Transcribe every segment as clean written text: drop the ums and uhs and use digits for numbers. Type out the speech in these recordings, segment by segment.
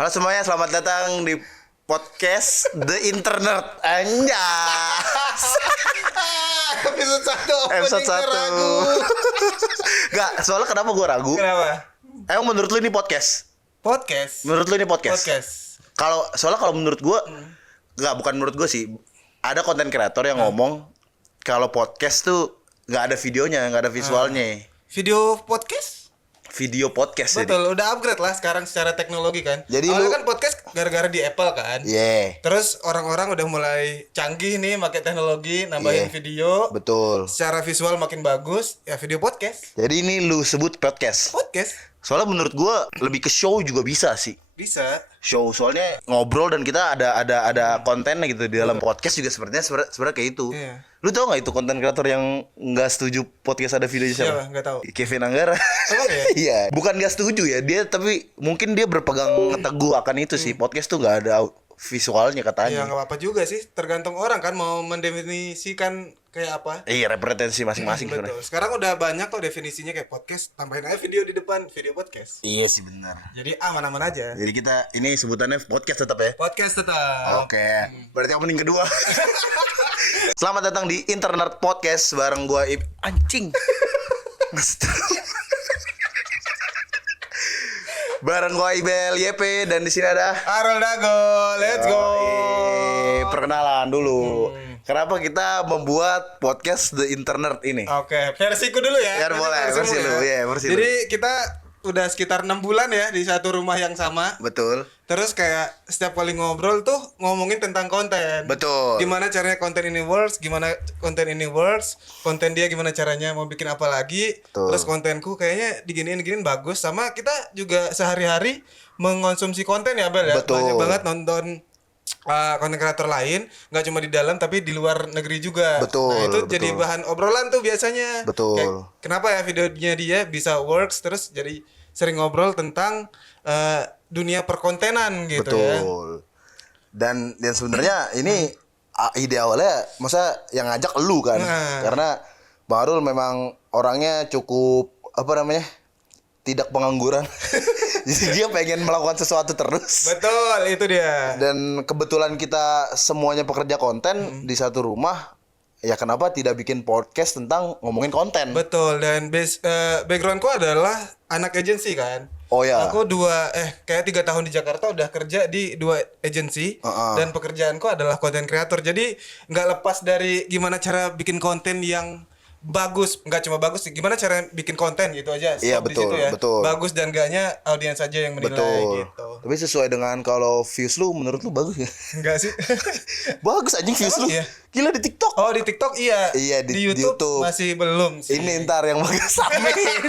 Halo semuanya, selamat datang di podcast The Internet. Anjas. Episode 1 Episode 1. ragu. Gak, soalnya kenapa gue ragu? Kenapa? Emang menurut lu ini podcast? Podcast. Menurut lu ini podcast? Podcast. Kalau menurut gue, bukan menurut gue sih. Ada konten kreator yang ngomong kalau podcast tuh nggak ada videonya, nggak ada visualnya. Video podcast? Video podcast jadi. Betul, udah upgrade lah sekarang secara teknologi kan. Jadi awalnya lu- kan podcast gara-gara di Apple kan. Yeah, Terus orang-orang udah mulai canggih nih pakai teknologi, nambahin Yeah. video. betul. Secara visual makin bagus, ya video podcast. Jadi ini lu sebut podcast. Podcast Soalnya menurut gue lebih ke show juga bisa sih. bisa. Show soalnya ngobrol dan kita ada kontennya gitu di dalam podcast juga sebenarnya kayak itu. Iya. Lu tau nggak itu konten kreator yang nggak setuju podcast ada videonya Siapa? siapa? Nggak tahu. Kevin Anggara. Emang ya? Iya, bukan nggak setuju ya dia, tapi mungkin dia berpegang teguh akan itu sih, podcast tuh nggak ada visualnya Ya katanya. nggak apa-apa juga sih, tergantung orang kan mau mendefinisikan kayak apa. Iya, referensi masing-masing sebenarnya. Betul. Sekarang udah banyak kok definisinya kayak podcast, tambahin aja video di depan, video podcast. Iya sih benar. Jadi aman-aman aja. Jadi kita ini sebutannya podcast tetap ya. Podcast tetap. Oke, berarti opening kedua. Selamat datang di Internet Podcast bareng gua anjing. Bareng gua Ibel YP dan di sini ada Arul Dago, let's go. Perkenalan dulu. Kenapa kita membuat podcast The Internet ini? Oke, versiku dulu ya. Ya, boleh, versi Versimu lu, ya, versi lu. Jadi kita udah sekitar 6 bulan ya di satu rumah yang sama. Betul. Terus kayak setiap kali ngobrol tuh ngomongin tentang konten. Betul. Gimana caranya konten ini works, gimana konten ini works, konten dia gimana caranya mau bikin apa lagi. Betul. Terus kontenku kayaknya diginiin bagus. Sama kita juga sehari-hari mengonsumsi konten ya Bel ya. Betul. Banyak banget nonton konten kreator lain, nggak cuma di dalam tapi di luar negeri juga. Betul, Nah, itu betul. jadi bahan obrolan tuh biasanya. Betul. Kayak, kenapa ya videonya dia bisa works, terus jadi sering ngobrol tentang dunia perkontenan gitu ya. Betul. Dan sebenarnya ini ide awalnya masa yang ngajak lu kan. Nah. Karena Bang Arul memang orangnya cukup tidak pengangguran. Jadi dia pengen melakukan sesuatu terus. Betul, itu dia. Dan kebetulan kita semuanya pekerja konten di satu rumah. Ya kenapa tidak bikin podcast tentang ngomongin konten? Betul, dan backgroundku adalah anak agensi kan. Oh ya. Aku kayak 3 tahun di Jakarta udah kerja di 2 agensi. Dan pekerjaanku adalah content creator. Jadi nggak lepas dari gimana cara bikin konten yang bagus, nggak cuma bagus sih, gimana cara bikin konten gitu aja. Iya, Stop di betul, situ ya. betul. Bagus dan enggaknya audiens saja yang menilai Betul. gitu. Tapi sesuai dengan kalau views lu menurut lu bagus ya? Enggak sih? Bagus anjing views lu. Emang iya? Gila di TikTok. Oh, di TikTok iya. Iya, di YouTube, YouTube. masih belum sih. Ini ntar yang bagus. Amin.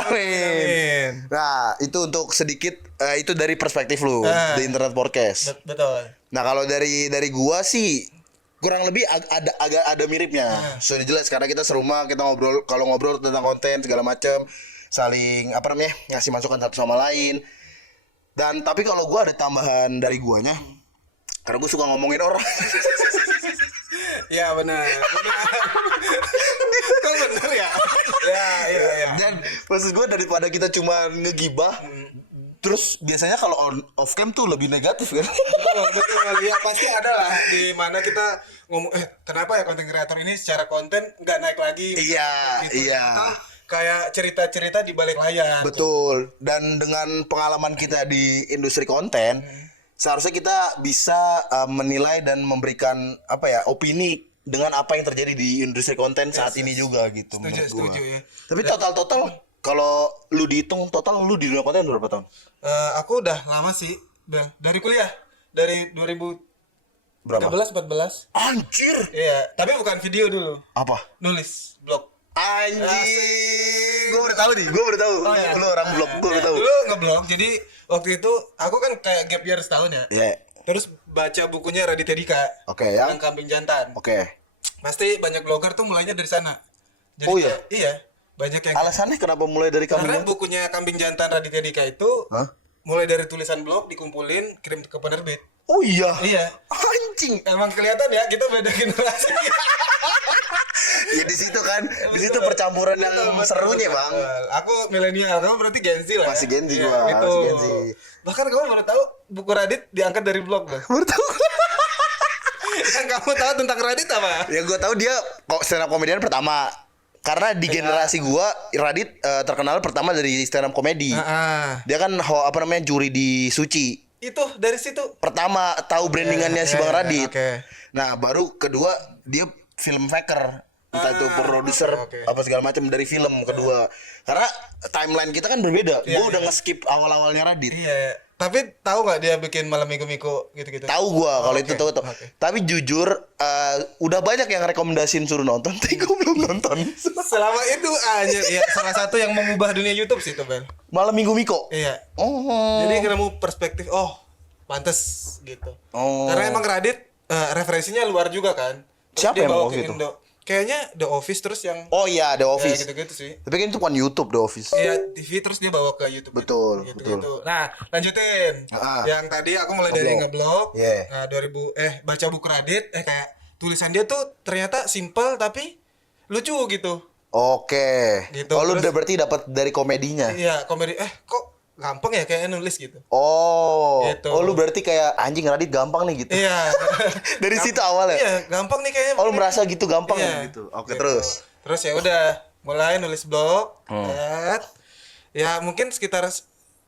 Amin. Nah, itu untuk sedikit itu dari perspektif lu di Internet Podcast. Betul. Nah, kalau dari gua sih kurang lebih agak ada miripnya. Sudah jelas karena kita serumah, kita ngobrol tentang konten segala macam, saling ngasih masukan satu sama lain. Dan tapi kalau gua ada tambahan dari guanya, karena gua suka ngomongin orang. Ya benar. Kok benar ya? Ya. Dan maksud gue daripada kita cuma ngegibah, terus biasanya kalau off cam tuh lebih negatif kan? Betul. Ya pasti ada lah di mana kita ngomong kenapa ya konten kreator ini secara konten nggak naik lagi? Iya, iya. Itu kayak cerita-cerita di balik layar. Betul. Dan dengan pengalaman kita di industri konten, seharusnya kita bisa menilai dan memberikan opini dengan apa yang terjadi di industri konten saat ini juga gitu. Setuju ya. Tapi total kalau lu dihitung total lu di dunia konten berapa tahun? Aku udah lama sih, dari kuliah, dari 2013 Berapa? 14. Anjir. Iya, tapi bukan video dulu. Apa? Nulis blog. Anjing. Gue baru tahu. Oh, iya. Lu orang blog, gue baru tahu. Dulu ngeblog, jadi waktu itu aku kan kayak gap year setahun ya. Iya. Terus baca bukunya Raditya Dika. Oke, ya. Tentang kambing jantan. Oke. Pasti banyak blogger tuh mulainya dari sana. Jadi Oh, iya? Iya, banyak yang Alasannya kenapa mulai dari karena kambing? bukunya kambing jantan Raditya Dika itu Hah? mulai dari tulisan blog dikumpulin kirim ke penerbit. Oh iya. Iya. Anjing. Emang kelihatan ya kita beda generasi. Ya di situ kan, di situ percampuran yang serunya bang. Aku milenial, kamu berarti Gen Z lah. Masih Gen Z Iya, gua, gitu. masih Gen Z. Bahkan kamu baru tahu buku Radit diangkat dari blog loh. Baru tahu. Yang kamu tahu tentang Radit apa? Ya gue tahu dia kok stand up komedian pertama. Karena di generasi gua Radit terkenal pertama dari stand up komedi. Dia kan juri di Suci. Itu dari situ. Pertama tahu brandingannya si Bang Radit. Oke. Nah, baru kedua dia film faker. Entah itu produser apa segala macam dari film kedua. Karena timeline kita kan berbeda. Gua udah nge-skip awal-awalnya Radit. Iya. Tapi tahu nggak dia bikin malam minggu gitu-gitu? Tahu gua kalau itu tahu. Tapi jujur udah banyak yang rekomendasiin suruh nonton, tapi gua belum nonton. Selama itu aja ya salah satu yang mengubah dunia YouTube sih itu, Bel. Malam Minggu Miko. Iya. Oh. Jadi nemu perspektif, pantes gitu. Oh. Karena emang Radit referensinya luar juga kan. Terus Siapa dia yang bawa waktu ke itu? Indo. Kayaknya The Office terus yang Oh iya, The ya, Office. gitu-gitu sih. Tapi kan itu bukan YouTube The Office. Iya, TV terus dia bawa ke YouTube. Betul, Gitu. Nah, lanjutin. Ah. Yang tadi aku mulai dari ngeblog. Yeah. Nah, 2000 baca buku Radit kayak tulisan dia tuh ternyata simple tapi lucu gitu. Oke. Gitu, Oh, lu terus- udah berarti dapat dari komedinya. Iya, komedi kok gampang ya kayak nulis gitu. Oh. Gitu. Oh, lu berarti kayak anjing Radit gampang nih gitu. Iya. Dari situ awalnya. Iya, gampang nih kayaknya. Oh, lu merasa gitu gampang Iya. gitu. Oke, Gitu. terus. Terus ya udah mulai nulis blog. Ya mungkin sekitar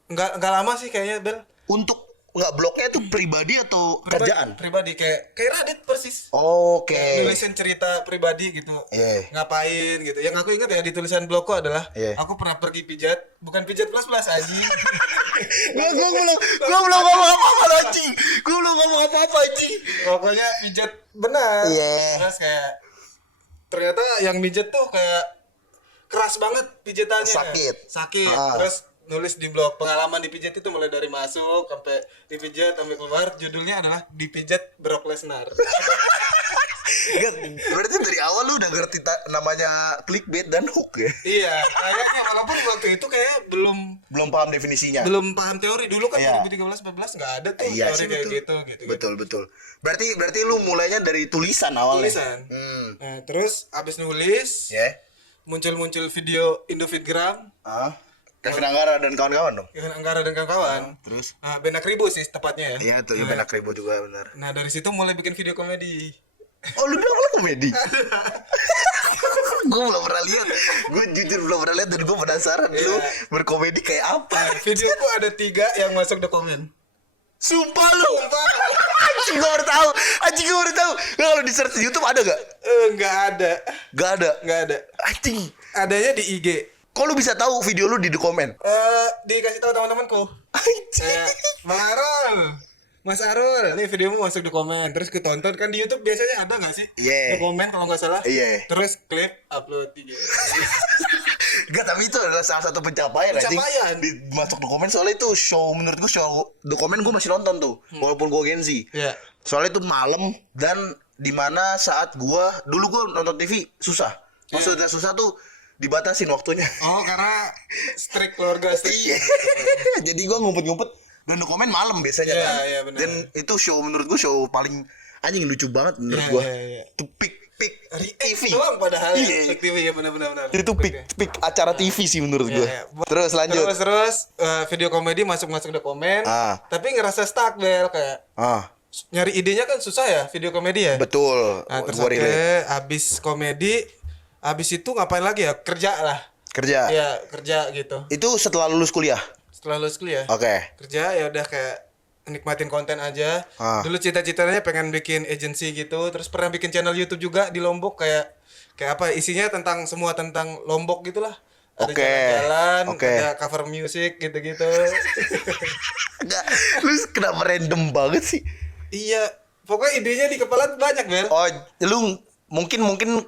nggak lama sih kayaknya, Bel. Untuk nggak blognya itu pribadi atau kerjaan? Pribadi kayak Radit persis. Oke. Nulisin cerita pribadi gitu. Iya. Ngapain gitu. Yang aku ingat ya di tulisan blogku adalah Iya. aku pernah pergi pijat, bukan pijat plus-plus anjing. Gua belum ngomong apa-apa anjing. Gua belum ngomong apa-apa anjing. Pokoknya pijat benar. Iya. Terus kayak ternyata yang pijat tuh kayak keras banget pijatannya. Sakit. Ah. Terus nulis di blog pengalaman dipijat itu mulai dari masuk sampai dipijat sampai keluar, judulnya adalah dipijat Brock Lesnar. Enggak, berarti dari awal lu udah ngerti namanya clickbait dan hook ya? Iya, kayaknya walaupun waktu itu kayak Belum paham definisinya. belum paham teori dulu kan. Iya. 2013-14 nggak ada tuh Iya teori sih, kayak betul. gitu. Betul. Berarti lu mulainya dari tulisan awalnya. Tulisan. Hmm. Nah, terus abis nulis Ya. muncul video Indofitgram, Kevin Anggara dan kawan-kawan dong. Kevin Anggara dan kawan-kawan. Terus? Benak Ribu sih tepatnya ya. Iya tuh, ya Benak Ribu juga benar. Nah dari situ mulai bikin video komedi. Oh, lu bilang lu komedi? Gue belum pernah lihat. Gue jujur belum pernah lihat dan gue penasaran lu berkomedi kayak apa. Videoku ada 3 yang masuk di komen. Sumpah lu. Anjing gue baru tahu. Nggak, kalau di search di YouTube ada gak? Nggak ada. Gak ada. Nggak ada. Anjing. Adanya di IG. Kok lu bisa tahu video lu di komen? Dikasih tahu teman-temanku. Anjing. Kayak Bang Arul, Mas Arul, nih videomu masuk di komen. Terus kutonton kan di YouTube biasanya ada nggak sih? Iya. Di komen kalau nggak salah. Iya. Terus klip upload 3. Enggak, tapi itu adalah salah satu pencapaian anjing. Di masuk dokumen soalnya itu show, menurut gue show dokumen gue masih nonton tuh. Walaupun gue Gen Z. Iya. Soalnya itu malam dan dimana saat dulu gue nonton TV susah. Maksudnya susah tuh dibatasin waktunya. Oh, karena strict keluarga strict. Iya. Jadi gue ngumpet-ngumpet dan dokumen malam biasanya Iya, kan. iya, benar. Dan itu show, menurut gue show paling anjing lucu banget menurut Iya, gue. iya. Itu peak TV TV. doang padahal Iya. ya. TV ya benar-benar. Itu peak acara TV sih menurut gue. Iya. Terus lanjut. Terus video komedi masuk di komen. Tapi ngerasa stuck Bel kayak nyari idenya kan susah ya video komedi ya. Betul. Nah, terus Gua relate. abis komedi, abis itu ngapain lagi ya? Kerja lah. Kerja. Iya, kerja gitu. Itu setelah lulus kuliah. Setelah lulus kuliah. Oke. Kerja ya udah kayak nikmatin konten aja. Dulu cita-citanya pengen bikin agency gitu, terus pernah bikin channel YouTube juga di Lombok kayak apa isinya semua tentang Lombok gitulah. Ada jalan-jalan, ada cover music gitu-gitu. Enggak, lu kenapa random banget sih? Iya, pokoknya idenya di kepala tuh banyak, Bel. Oh, lu mungkin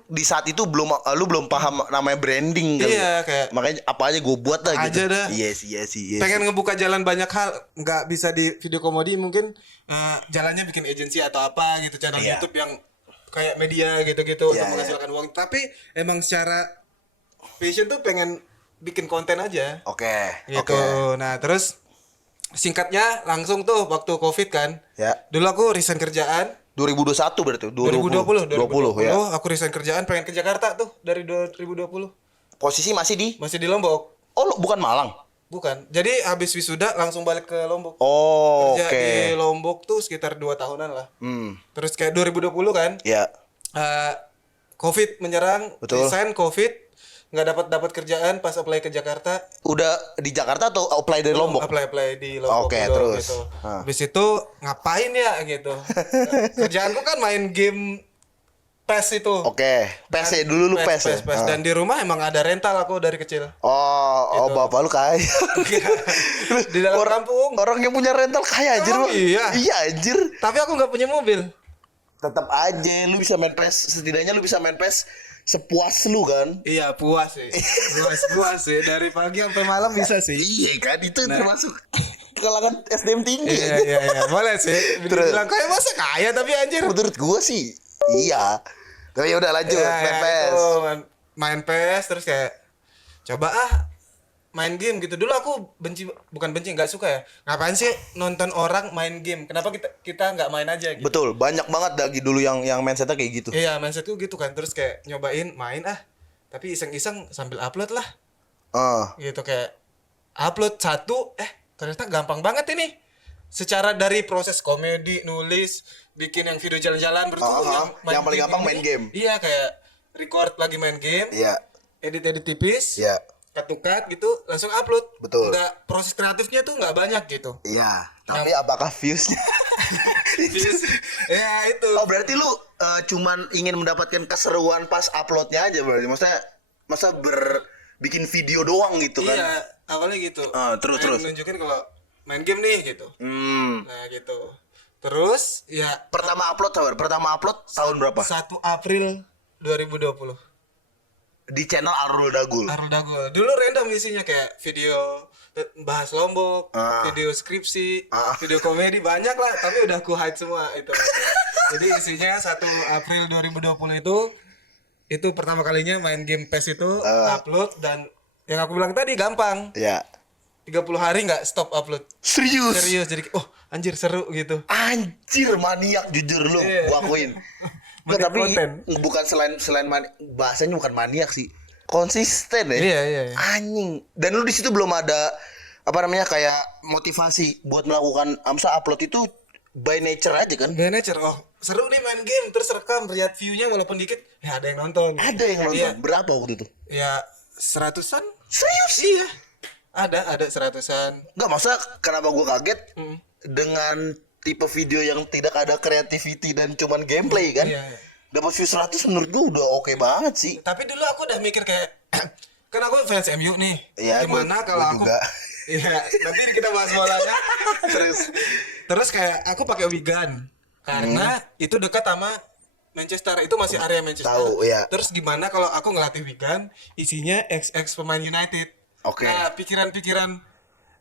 di saat itu lu belum paham namanya branding kali. Iya, kayak makanya apa aja gue buat lah gitu. aja dah. Iya sih. Pengen ngebuka jalan banyak hal, nggak bisa di video komedi mungkin jalannya bikin agensi atau apa gitu, channel YouTube yang kayak media gitu-gitu untuk menghasilkan uang. Tapi emang secara passion tuh pengen bikin konten aja. Oke. Gitu. Nah, terus singkatnya langsung tuh waktu Covid kan. Ya. Dulu aku resign kerjaan 2021 berarti. 2020 ya. aku resign kerjaan pengen ke Jakarta tuh dari 2020. Posisi Masih di Lombok. Oh, bukan Malang. Bukan. Jadi habis wisuda langsung balik ke Lombok. Oh, Kerja oke. di Lombok tuh sekitar 2 tahunan lah. Terus kayak 2020 kan. Ya. Covid menyerang, Betul. resign Covid, nggak dapat kerjaan pas apply ke Jakarta. Udah di Jakarta atau apply dari Lombok? Apply di Lombok. Oke, dulu, terus. gitu. Habis itu ngapain ya gitu. Kerjaanku kan main game PES itu. Oke, PES ya dulu lu PES ya. PES. Dan di rumah emang ada rental aku dari kecil. Oh, bapak lu kaya. Di dalam kampung. Orang yang punya rental kaya anjir. Emang iya? Iya anjir. Tapi aku nggak punya mobil. Tetap aja lu bisa main PES, setidaknya lu bisa main PES sepuas lu kan. Iya, puas sih. puas sih dari pagi sampai malam bisa sih. Iya kan, itu termasuk kalangan SDM tinggi. Iya. Boleh sih. Bilang kayak masa kaya tapi anjir. Menurut gua sih iya. Tapi udah lanjut main PES. Itu, main PES terus kayak coba main game gitu. Dulu aku bukan benci, nggak suka ya. Ngapain sih nonton orang main game? Kenapa kita nggak main aja gitu? Betul, banyak banget lagi dulu yang mindsetnya kayak gitu. Iya, mindsetku gitu kan. Terus kayak nyobain main tapi iseng-iseng sambil upload lah. Gitu kayak upload satu, ternyata gampang banget ini. Secara dari proses komedi, nulis, bikin yang video jalan-jalan bertumbuh yang paling gampang main game. Iya, kayak record lagi main game. Iya. Edit tipis. Iya. Cut gitu langsung upload. Betul. Nggak, proses kreatifnya tuh nggak banyak gitu. Iya. Tapi apakah views-nya? Ya itu. Oh, berarti lu cuman ingin mendapatkan keseruan pas uploadnya aja berarti. Maksudnya masa bikin video doang gitu kan? Iya, awalnya gitu. Terus. Nunjukin kalau main game nih gitu. Nah gitu. Terus ya Pertama upload tahun berapa? 1 April 2020 Di channel Arul Dagul. Dulu random isinya kayak video bahas Lombok, video skripsi, video komedi banyak lah, tapi udah ku hide semua itu. Jadi isinya 1 April 2020 itu pertama kalinya main game PES itu upload, dan yang aku bilang tadi gampang. Iya. 30 hari nggak stop upload. Serius. Jadi anjir seru gitu. Anjir maniak jujur lu, gua akuin. Nggak, tapi bukan selain bahasanya bukan maniak sih. Konsisten ya. Iya. Anjing. Dan lu di situ belum ada apa namanya kayak motivasi buat melakukan upload itu by nature aja kan? By nature. Seru nih main game, terus rekam, lihat view-nya walaupun dikit, ya ada yang nonton. Ada yang nonton. Iya. Berapa waktu itu? Ya 100-an. Serius? Iya. Ada 100-an. Enggak, maksudnya kenapa gua kaget dengan tipe video yang tidak ada creativity dan cuman gameplay kan? Iya. Dapat view 100 menurut gua udah oke banget sih. Tapi dulu aku udah mikir kayak kan aku fans MU nih. Iya, gimana kalau aku juga. Iya, nanti kita bahas bolanya. Terus kayak aku pakai Wigan karena itu dekat sama Manchester, itu masih area Manchester. Tahu, iya. Terus gimana kalau aku ngelatih Wigan isinya ex pemain United. Oke. Nah, pikiran-pikiran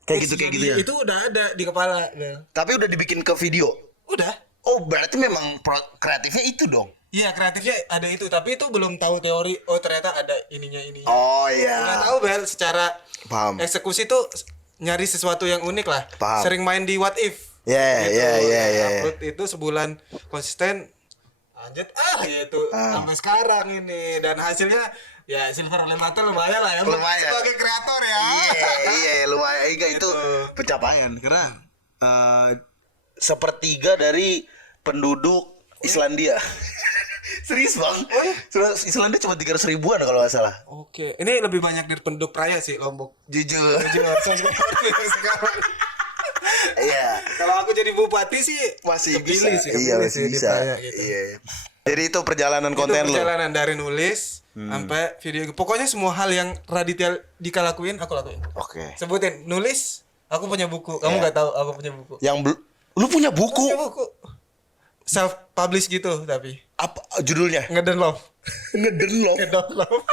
Kayak gitu ya. itu udah ada di kepala. Tapi udah dibikin ke video. Udah. Oh, berarti memang kreatifnya itu dong. Iya, kreatifnya ada itu, tapi itu belum tahu teori. Oh, ternyata ada ininya. Oh iya. Nggak tahu Bel, secara Paham. eksekusi tuh nyari sesuatu yang unik lah. Paham. Sering main di What If. Iya. Upload itu sebulan konsisten. Lanjut gitu sampai sekarang ini, dan hasilnya ya silver lemata lumayan lah ya. Lumayan. Sebagai kreator ya. Iya, lumayan. Iya, itu pencapaian karena sepertiga dari penduduk Islandia. Serius bang? Oh, iya? Islandia cuma 300 ribuan kalau nggak salah. Oke, ini lebih banyak dari penduduk Praia sih Lombok. Jujur. Sekarang. Iya. Kalau aku jadi bupati sih Masih kepilih bisa. sih, Iya, kepilih masih sih di bisa. Praia, gitu. Iya. Jadi itu perjalanan Itu konten lu. perjalanan dari nulis sampai video. Pokoknya semua hal yang Raditya Dika lakuin aku lakuin. Oke. Sebutin, nulis, aku punya buku. Kamu nggak tahu aku punya buku. Lu punya buku? Punya buku. Self publish gitu tapi. Apa judulnya? Ngeden Love. Ngedenlok. Ngeden Love.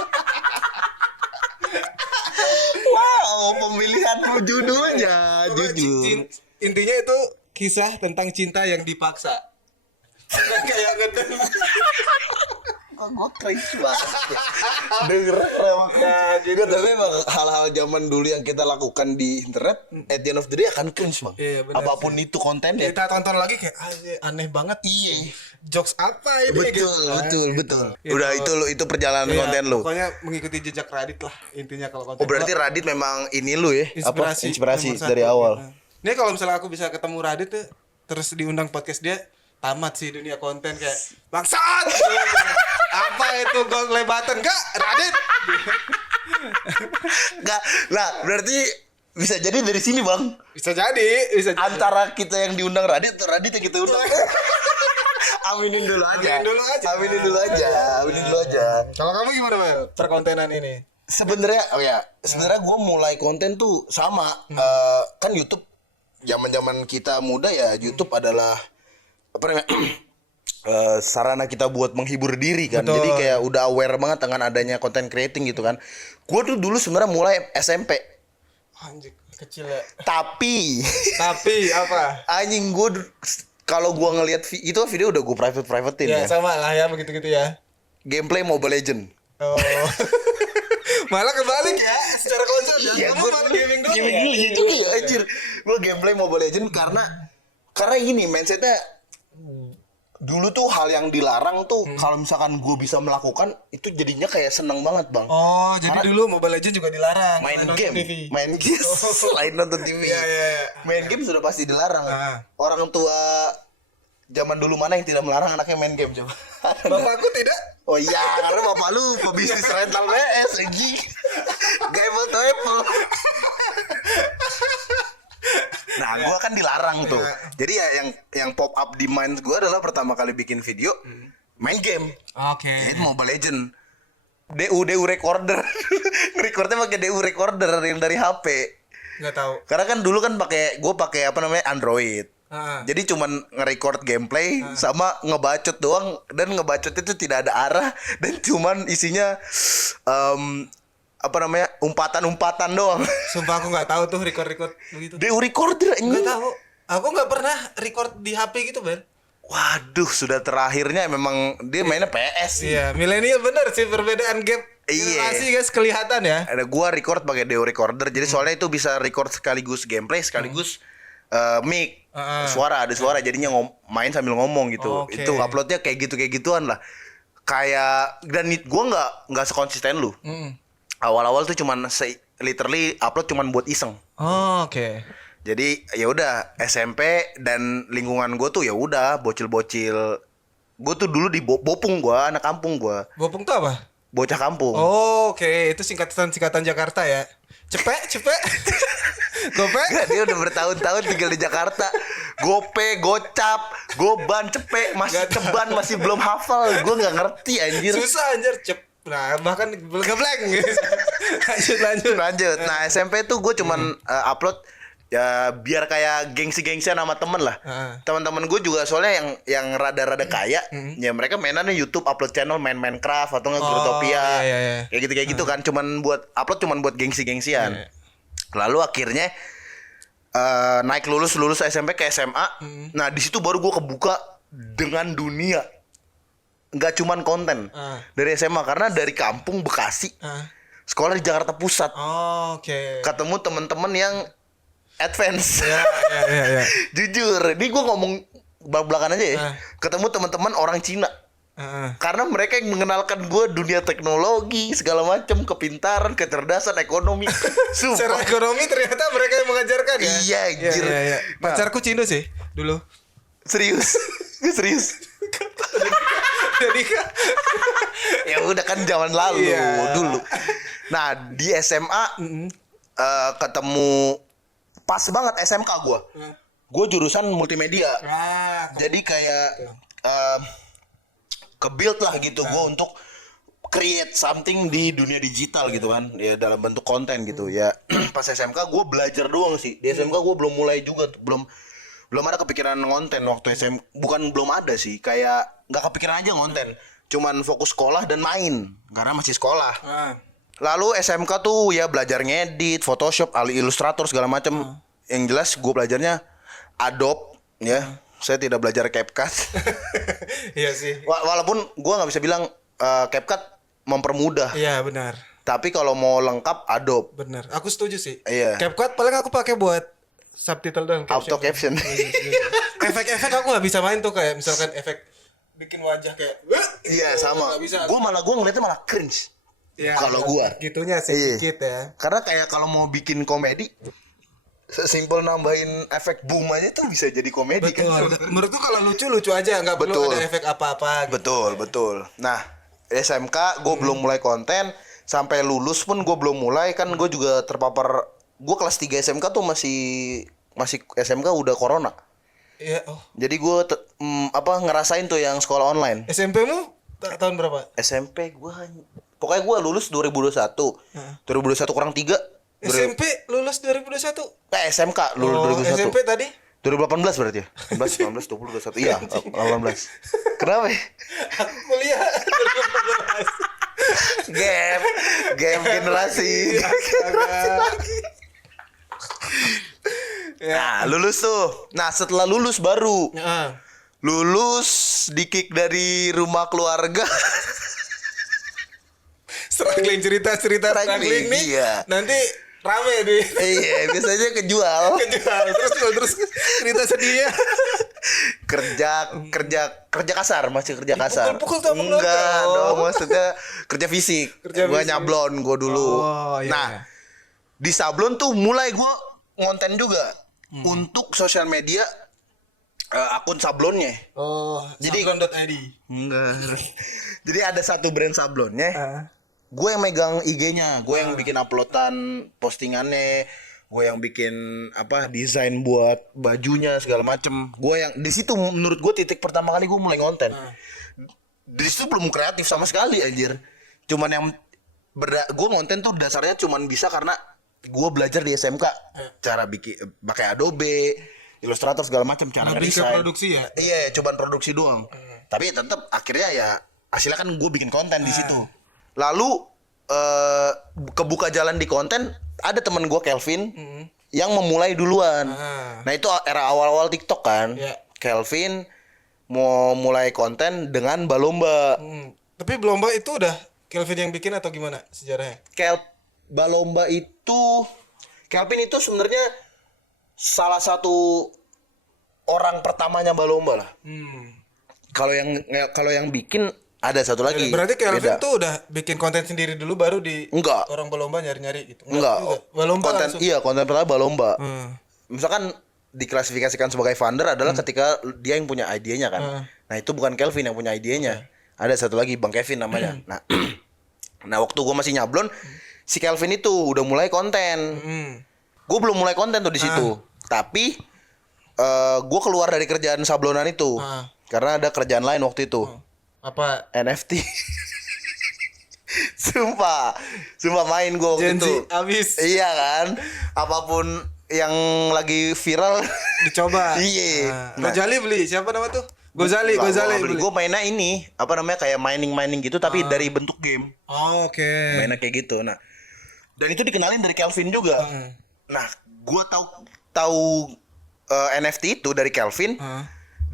Wow, pemilihan lu judulnya. Jujur. Intinya itu kisah tentang cinta yang dipaksa. Kayak ngeden. gue cringe banget denger remaknya juga. Tapi emang hal-hal zaman dulu yang kita lakukan di internet at the end of the day akan cringe bang. Iya, benar Apapun sih. itu kontennya. Kita tonton lagi kayak aneh banget. Iya. Jokes apa ini? Betul, gitu kan. betul. Gitu. Udah itu perjalanan Iya, konten lu. Pokoknya mengikuti jejak Radit lah intinya kalau konten. Oh berarti Radit memang ini lu ya? inspirasi Inspirasi nomor dari satu, awal. gitu. Ini kalau misalnya aku bisa ketemu Radit tuh terus diundang podcast dia, tamat sih dunia konten kayak bangsat. Apa itu gol lebatan enggak Radit? Enggak, lah berarti bisa jadi dari sini bang. Bisa jadi. Antara kita yang diundang Radit atau Radit yang kita undang. Aminin dulu aja. Aminin dulu aja. Kalau kamu gimana, Bang? Perkontenan ini. Sebenarnya gue mulai konten tuh sama. Kan YouTube zaman kita muda ya, YouTube adalah apa namanya? Sarana kita buat menghibur diri kan. Betul. Jadi kayak udah aware banget dengan adanya content creating gitu kan. Gue tuh dulu sebenarnya mulai SMP. Anjir, kecil ya. Tapi apa? anjing gue kalau gue ngelihat itu video udah gue privatein Ya, ya. sama lah ya begitu-gitu ya. Gameplay Mobile Legend. Oh. Malah kebalik ya, secara konsep ya. Kamu malah gaming doang. Gaming dulu ya anjir. Gue gameplay Mobile Legend karena gini mindsetnya dulu tuh hal yang dilarang tuh kalau misalkan gue bisa melakukan itu jadinya kayak seneng banget bang. Oh, jadi dulu Mobile Legends juga dilarang. Main nonton game, TV. main game selain nonton TV. Iya. Main game sudah pasti dilarang. Orang tua zaman dulu mana yang tidak melarang anaknya main game coba? Bapakku tidak. Oh iya, karena bapak lu pebisnis rental PS anjing. Apple to Apple. Nah, gua kan dilarang tuh. Jadi ya yang pop up di mind gua adalah pertama kali bikin video main game. Oke. Itu Mobile Legend. DU recorder. Recordnya pakai DU recorder yang dari HP. Enggak tahu. Karena kan dulu kan gua pakai apa namanya Android. Jadi cuman nge-record gameplay sama ngebacot doang, dan ngebacot itu tidak ada arah dan cuman isinya apa namanya umpatan doang. Sumpah aku nggak tahu tuh record begitu. DU recorder ini. Nggak tahu. Aku nggak pernah record di HP gitu, Ben. Waduh, sudah terakhirnya memang dia mainnya PS sih. Iya, milenial bener sih perbedaan gap generasi guys kelihatan ya. Ada gua record pakai DU recorder. Jadi soalnya itu bisa record sekaligus gameplay sekaligus mic. Ada suara jadinya main sambil ngomong gitu. Oke. Itu uploadnya kayak gituan lah. Kayak dan gua nggak sekonsisten lu. Awal-awal tuh cuman literally upload cuman buat iseng. Oh, oke. Jadi ya udah SMP dan lingkungan gue tuh ya udah bocil-bocil. Gue tuh dulu di Bopung, gue anak kampung gue. Bopung tuh apa? Bocah kampung. Oh, oke. Itu singkatan Jakarta ya. Cepet. Gope. Gak, dia udah bertahun-tahun tinggal di Jakarta. Gope, gocap, goban, cepek, masih ceban, masih belum hafal. Gue nggak ngerti anjir. Susah anjir, Nah, bahkan ngeblank. Lanjut. Nah, SMP tuh gue cuman upload ya biar kayak gengsi-gengsian sama temen lah. Teman-teman gue juga soalnya yang rada-rada kaya, ya mereka mainannya YouTube, upload channel main Minecraft atau nggak Growtopia. Iya. Kayak gitu kan, cuman buat gengsi-gengsian. Lalu akhirnya naik lulus SMP ke SMA. Nah, di situ baru gue kebuka dengan dunia. Nggak cuman konten dari SMA, karena dari kampung Bekasi sekolah di Jakarta Pusat. Oke. Ketemu temen-temen yang advance. Iya. Jujur, ini gue ngomong belak-belakan aja ya. Ketemu teman-teman orang Cina. Karena mereka yang mengenalkan gue dunia teknologi segala macam, kepintaran, kecerdasan, ekonomi. Secara ekonomi ternyata mereka yang mengajarkan ya. Iya, anjir. Iya. Pacarku Cino sih dulu. Serius. Jadi kan Ya udah kan zaman lalu dulu. Nah, di SMA ketemu pas banget SMK gue. Gue jurusan multimedia. Jadi kayak ke-build lah gitu gue untuk create something di dunia digital gitu kan, ya dalam bentuk konten gitu ya. Pas SMK gue belajar doang sih. Di SMK gue belum mulai juga tuh, belum ada kepikiran ngonten waktu bukan belum ada sih, kayak nggak kepikiran aja ngonten, cuman fokus sekolah dan main karena masih sekolah. Lalu SMK tuh ya belajar ngedit, Photoshop, Illustrator segala macem. Yang jelas gue belajarnya Adobe ya. Saya tidak belajar CapCut. Iya sih. Walaupun gue nggak bisa bilang CapCut mempermudah. Iya, benar. Tapi kalau mau lengkap Adobe. Benar. Aku setuju sih. Iya. CapCut paling aku pakai buat subtitle dan Auto caption. Efek-efek aku nggak bisa main tuh, kayak misalkan efek bikin wajah kayak Iya sama. Nggak bisa. Gue ngeliatnya malah cringe. Ya, Kalau gua. gitunya sih Iya. dikit ya. Karena kayak kalau mau bikin komedi, sesimpel nambahin efek boom aja tuh bisa jadi komedi Betul. kan. Menurutku kalau lucu aja, nggak perlu Betul. ada efek apa-apa. Gitu. Betul. Nah, SMK gue belum mulai konten, sampai lulus pun gue belum mulai, kan gue juga terpapar. Gue kelas 3 SMK tuh masih SMK udah corona. Iya. Oh. Jadi gue ngerasain tuh yang sekolah online. SMP-mu tahun berapa? SMP gue pokoknya gue lulus 2021. 2021 kurang 3. SMP lulus 2021. SMK lulus 2021. SMP tadi? 2018 berarti ya? 19, 20, 21. Iya, 18. Kenapa ya? Aku kuliah 2018. Game generasi. Nah, lulus tuh. Nah, setelah lulus baru. Lulus di-kick dari rumah keluarga. Struggling cerita struggling nih. Iya. Nanti rame nih. Iya, biasanya kejual. Terus cerita sedihnya. kerja kasar, masih kerja kasar. Pukul-pukul tuh apa Enggak dong? dong, maksudnya kerja fisik. Gua nyablon gua dulu. Oh, iya. Nah, di sablon tuh mulai gua ngonten juga untuk sosial media, akun sablonnya. Oh, Jadi- sablon.id. Enggak. Jadi ada satu brand sablonnya. Gue yang megang IG-nya, gue yang bikin uploadan postingannya, gue yang bikin desain buat bajunya segala macem. Gue yang di situ menurut gue titik pertama kali gue mulai ngonten. Di situ belum kreatif sama sekali anjir. Cuman yang gue ngonten tuh dasarnya cuman bisa karena gue belajar di SMK cara bikin pakai Adobe, Illustrator segala macam, cara Lebih ke ngedesain. produksi ya? Iya, cuman produksi doang. Tapi tetap akhirnya ya hasilnya kan gue bikin konten di situ. Lalu kebuka jalan di konten, ada temen gue Kelvin yang memulai duluan. Nah itu era awal-awal TikTok kan. Iya. Kelvin mau mulai konten dengan balomba. Tapi Balomba itu udah Kelvin yang bikin atau gimana sejarahnya? Balomba itu Kelvin itu sebenarnya salah satu orang pertamanya balomba lah. Kalau yang bikin ada satu lagi. Berarti Kelvin beda. tuh udah bikin konten sendiri dulu baru di Enggak. orang Balomba nyari-nyari gitu. Enggak. Juga. Balomba konten langsung. konten pertama balomba. Hmm. Misalkan diklasifikasikan sebagai founder adalah ketika dia yang punya idenya kan. Nah, itu bukan Kelvin yang punya idenya. Ada satu lagi Bang Kevin namanya. Nah, waktu gue masih nyablon, si Kelvin itu udah mulai konten. Gue belum mulai konten tuh di situ. Tapi gue keluar dari kerjaan sablonan itu. Karena ada kerjaan lain waktu itu. Apa? NFT. Sumpah main gue waktu Gen Z itu. abis. Iya kan? Apapun yang lagi viral Dicoba. Iya. Gojali beli. Siapa nama tuh? Gozali beli. Gue mainnya ini kayak mining gitu tapi dari bentuk game. Oh, oke. Mainnya kayak gitu. Nah, dan itu dikenalin dari Kelvin juga. Nah, gue tahu NFT itu dari Kelvin.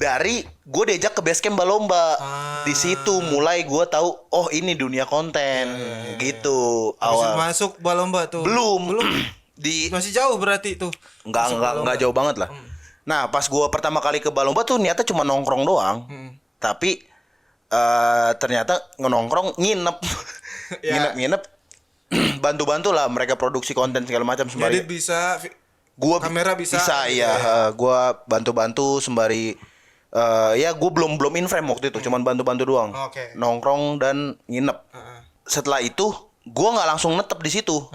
Dari gue diajak ke basecamp Balomba. Di situ mulai gue tahu oh ini dunia konten gitu. Awal Masuk Balomba tuh. belum Masih jauh berarti tuh. Enggak jauh banget lah. Nah, pas gue pertama kali ke Balomba tuh niatnya cuma nongkrong doang. Tapi ternyata nongkrong nginep. Nginep bantu-bantu lah mereka produksi konten segala macam sembari. Jadi bisa Kamera bisa iya. Gua bantu-bantu sembari ya gue belum in frame waktu itu, cuman bantu-bantu doang. Oke. Nongkrong dan nginep. Setelah itu gue nggak langsung netep di situ.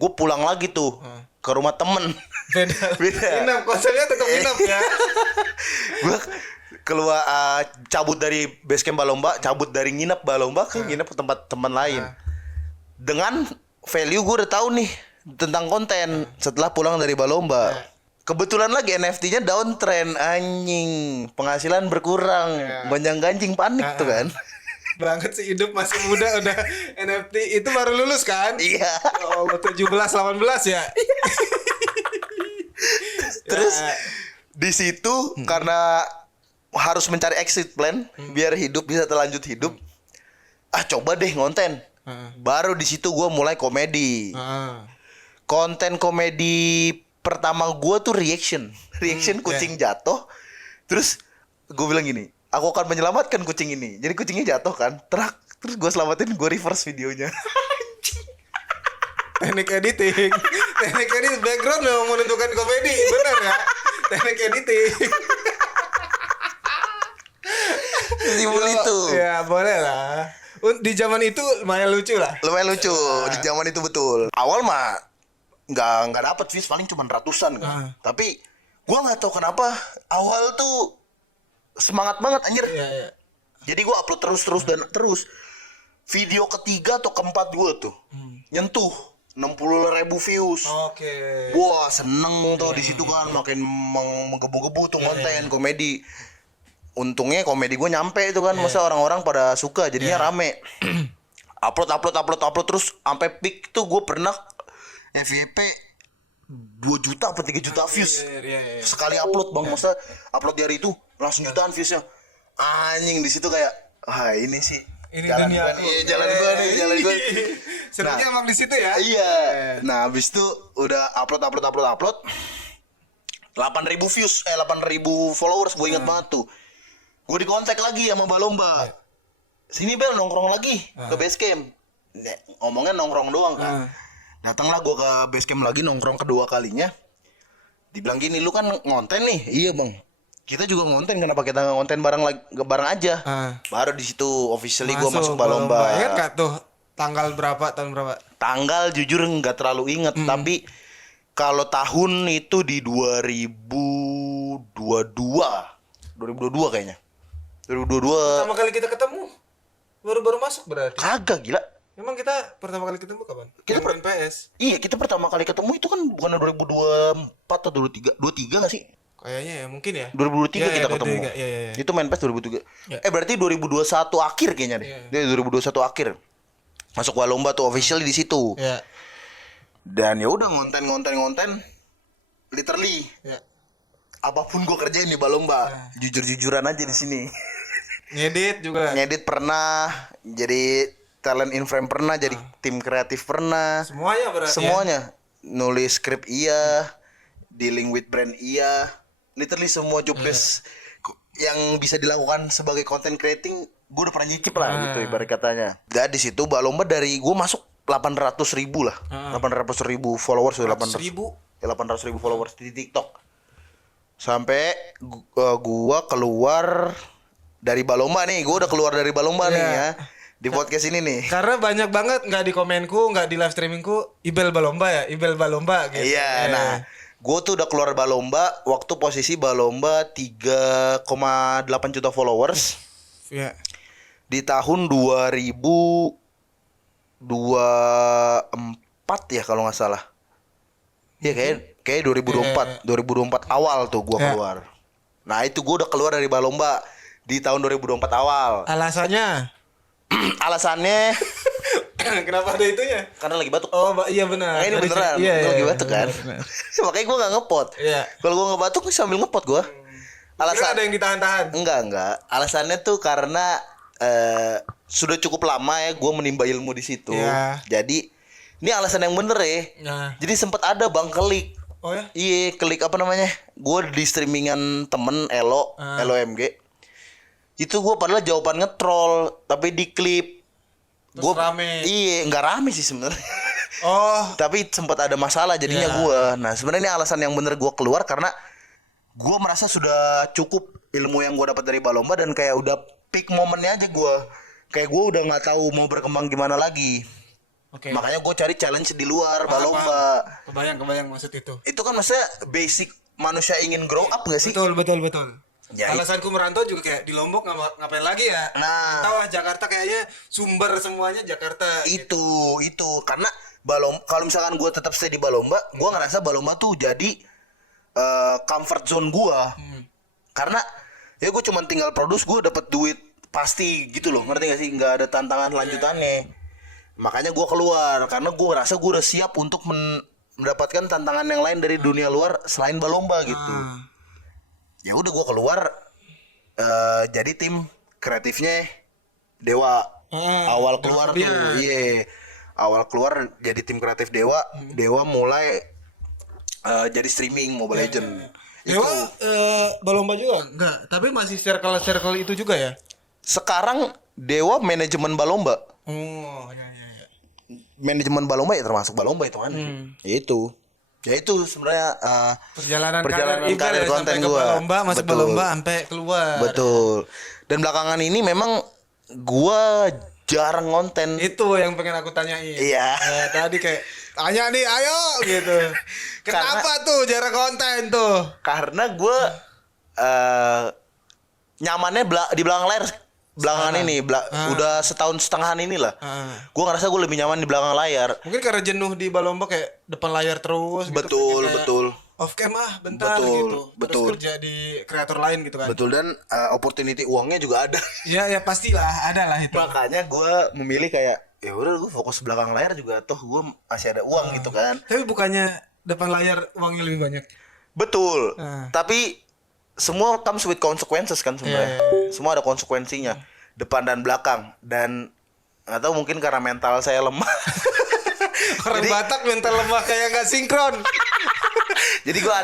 Gue pulang lagi tuh ke rumah temen. Beda. Nginep, konsepnya tetap nginep ya. Gue keluar cabut dari basecamp Balomba, cabut dari nginep Balomba ke nginep ke tempat teman lain. Dengan value gue udah tahu nih tentang konten setelah pulang dari Balomba. Kebetulan lagi NFT-nya downtrend, anjing, penghasilan berkurang, gonjang-ganjing panik tuh kan. Banget sih, hidup masih muda udah NFT itu baru lulus kan? Iya. Oh, 17 18 ya. Terus di situ karena harus mencari exit plan biar hidup bisa terlanjut hidup. coba deh ngonten. Baru di situ gue mulai komedi. Konten komedi pertama gue tuh reaction kucing jatuh. Terus gue bilang gini, aku akan menyelamatkan kucing ini. Jadi kucingnya jatuh kan, terus gue selamatin, gue reverse videonya. Teknik editing background memang menentukan komedi, benar ya? Teknik editing. Simpel itu. Ya boleh lah. Di zaman itu lumayan lucu lah. Di zaman itu betul. Awal mah nggak dapet views, paling cuma ratusan kan. Tapi gua nggak tahu kenapa awal tuh semangat banget anjir. Iya. Jadi gua upload terus. Video ketiga atau keempat gua tuh nyentuh 60.000 views. Oke. Wah seneng tuh di situ kan, makin menggebu-gebu tuh konten komedi. Untungnya komedi gue nyampe itu kan, masa orang-orang pada suka, jadinya rame. upload terus sampai peak tuh gue pernah FYP 2 juta apa 3 juta views. Sekali upload bang, masa upload di hari itu langsung jutaan viewsnya. Anjing, di situ kayak ini sih jalan gue nih. Serunya emang di situ ya. Iya. Nah habis itu udah upload 8.000 views, 8.000 followers, gue ingat banget tuh. Gue dikontak lagi sama Balomba. Sini Bel, nongkrong lagi ke base camp. Ngomongnya nongkrong doang kan. Datanglah gue ke base camp lagi, nongkrong kedua kalinya. Dibilang gini, lu kan ngonten nih. Iya bang, kita juga ngonten, kenapa kita nggak ngonten bareng aja. Baru di situ officially gue masuk Balomba. Ingat gak tuh tahun berapa? Tanggal jujur nggak terlalu inget, tapi kalau tahun itu di 2022 kayaknya. 2022. Pertama kali kita ketemu baru masuk berarti. Kagak, gila. Emang kita pertama kali ketemu kapan? Kita main PS. Iya, kita pertama kali ketemu itu kan bukan 2024 atau 23 gak sih? Kayaknya ya, mungkin ya. 2023 kita ketemu. Iya. Itu main PS 2003. Berarti 2021 akhir kayaknya deh. Dia 2021 akhir. Masuk Balomba tuh officially di situ. Iya. Dan ya udah ngonten literally. Iya. Apapun gue kerjain di Balomba, jujur-jujuran aja di sini. Ngedit juga. Ngedit pernah, jadi talent in frame pernah, jadi tim kreatif pernah. Semuanya berarti. Semuanya. Nulis skrip iya, dealing with brand iya. Literally semua job desk yang bisa dilakukan sebagai content creating, gue udah pernah nyicip lah gitu ibarat katanya. Dan di situ Balomba dari gue masuk 800.000 lah. 800.000 followers, 800.000 followers di TikTok. Sampai gua keluar dari Balomba nih, gue udah keluar dari Balomba nih ya, di podcast ini nih. Karena banyak banget nggak di komenku, nggak di live streamingku, Ibel Balomba gitu. Iya, nah gue tuh udah keluar Balomba waktu posisi Balomba 3,8 juta followers. Iya. Di tahun 2024 ya kalau nggak salah. Iya kayak 2024 awal tuh gue keluar. Nah itu gue udah keluar dari Balomba di tahun 2024 awal. Alasannya kenapa ada itunya? karena lagi batuk. Oh iya benar. Nah, ini beneran, gue lagi batuk kan. Makanya gue nggak ngepot. Iya. Kalau gue nggak batuk sambil ngepot gue. Alasan ada yang ditahan-tahan. Enggak. Alasannya tuh karena sudah cukup lama ya gue menimba ilmu di situ. Iya. Jadi ini alasan yang bener ya. Nah. Jadi sempat ada bang klik. Oh ya? Iya, klik apa namanya? Gue di streamingan temen Elo MG. Itu gue padahal jawaban ngetrol, tapi di klip. Terus rame. Iya, nggak rame sih sebenarnya. Oh. Tapi sempat ada masalah jadinya gue. Nah sebenarnya ini alasan yang bener gue keluar karena gue merasa sudah cukup ilmu yang gue dapat dari Balomba dan kayak udah peak momennya aja gue. Kayak gue udah nggak tahu mau berkembang gimana lagi. Oke. Makanya gue cari challenge di luar Balomba. Kebayang maksud itu. Itu kan maksudnya basic manusia ingin grow up gak sih? Betul. Ya, alasanku merantau juga kayak di Lombok ngapain lagi ya? Nah, tahu Jakarta kayaknya sumber semuanya Jakarta. Itu karena Balomba, kalau misalkan gue tetap stay di Balomba, gue ngerasa Balomba tuh jadi comfort zone gue. Karena ya gue cuma tinggal produce, gue dapat duit pasti gitu loh, ngerti gak sih? Nggak ada tantangan lanjutannya. Makanya gue keluar karena gue rasa gue udah siap untuk mendapatkan tantangan yang lain dari dunia luar selain Balomba gitu. Ya udah gue keluar, jadi tim kreatifnya Dewa Awal keluar tuh, awal keluar jadi tim kreatif Dewa. Dewa mulai jadi streaming Mobile Legend. Dewa berlomba juga enggak, tapi masih circle itu juga ya. Sekarang Dewa manajemen balomba. Oh, ya. Manajemen balomba ya termasuk balomba itu kan. Ya itu sebenarnya perjalanan karir konten gua. Balomba, masuk balomba sampai keluar. Betul. Dan belakangan ini memang gua jarang konten. Itu yang pengen aku tanyain. Iya. Tadi kayak tanya nih, ayo gitu. Kenapa tuh jarang konten tuh? Karena gua nyamannya di belakang layar belakangan ini udah setahun setengahan inilah. Gue ngerasa gue lebih nyaman di belakang layar. Mungkin karena jenuh di balomba kayak depan layar terus. Betul, gitu, betul. Off cam bentar gitu. Terus kerja di kreator lain gitu kan. Betul, dan opportunity uangnya juga ada. Ya pastilah ada lah itu. Makanya gue memilih kayak ya udah gue fokus belakang layar juga toh gue masih ada uang gitu kan. Tapi bukannya depan layar uangnya lebih banyak. Betul. Tapi semua comes with consequences kan sebenarnya. Semua ada konsekuensinya, depan dan belakang. Dan atau mungkin karena mental saya lemah. Orang Batak mental lemah kayak nggak sinkron. Jadi gue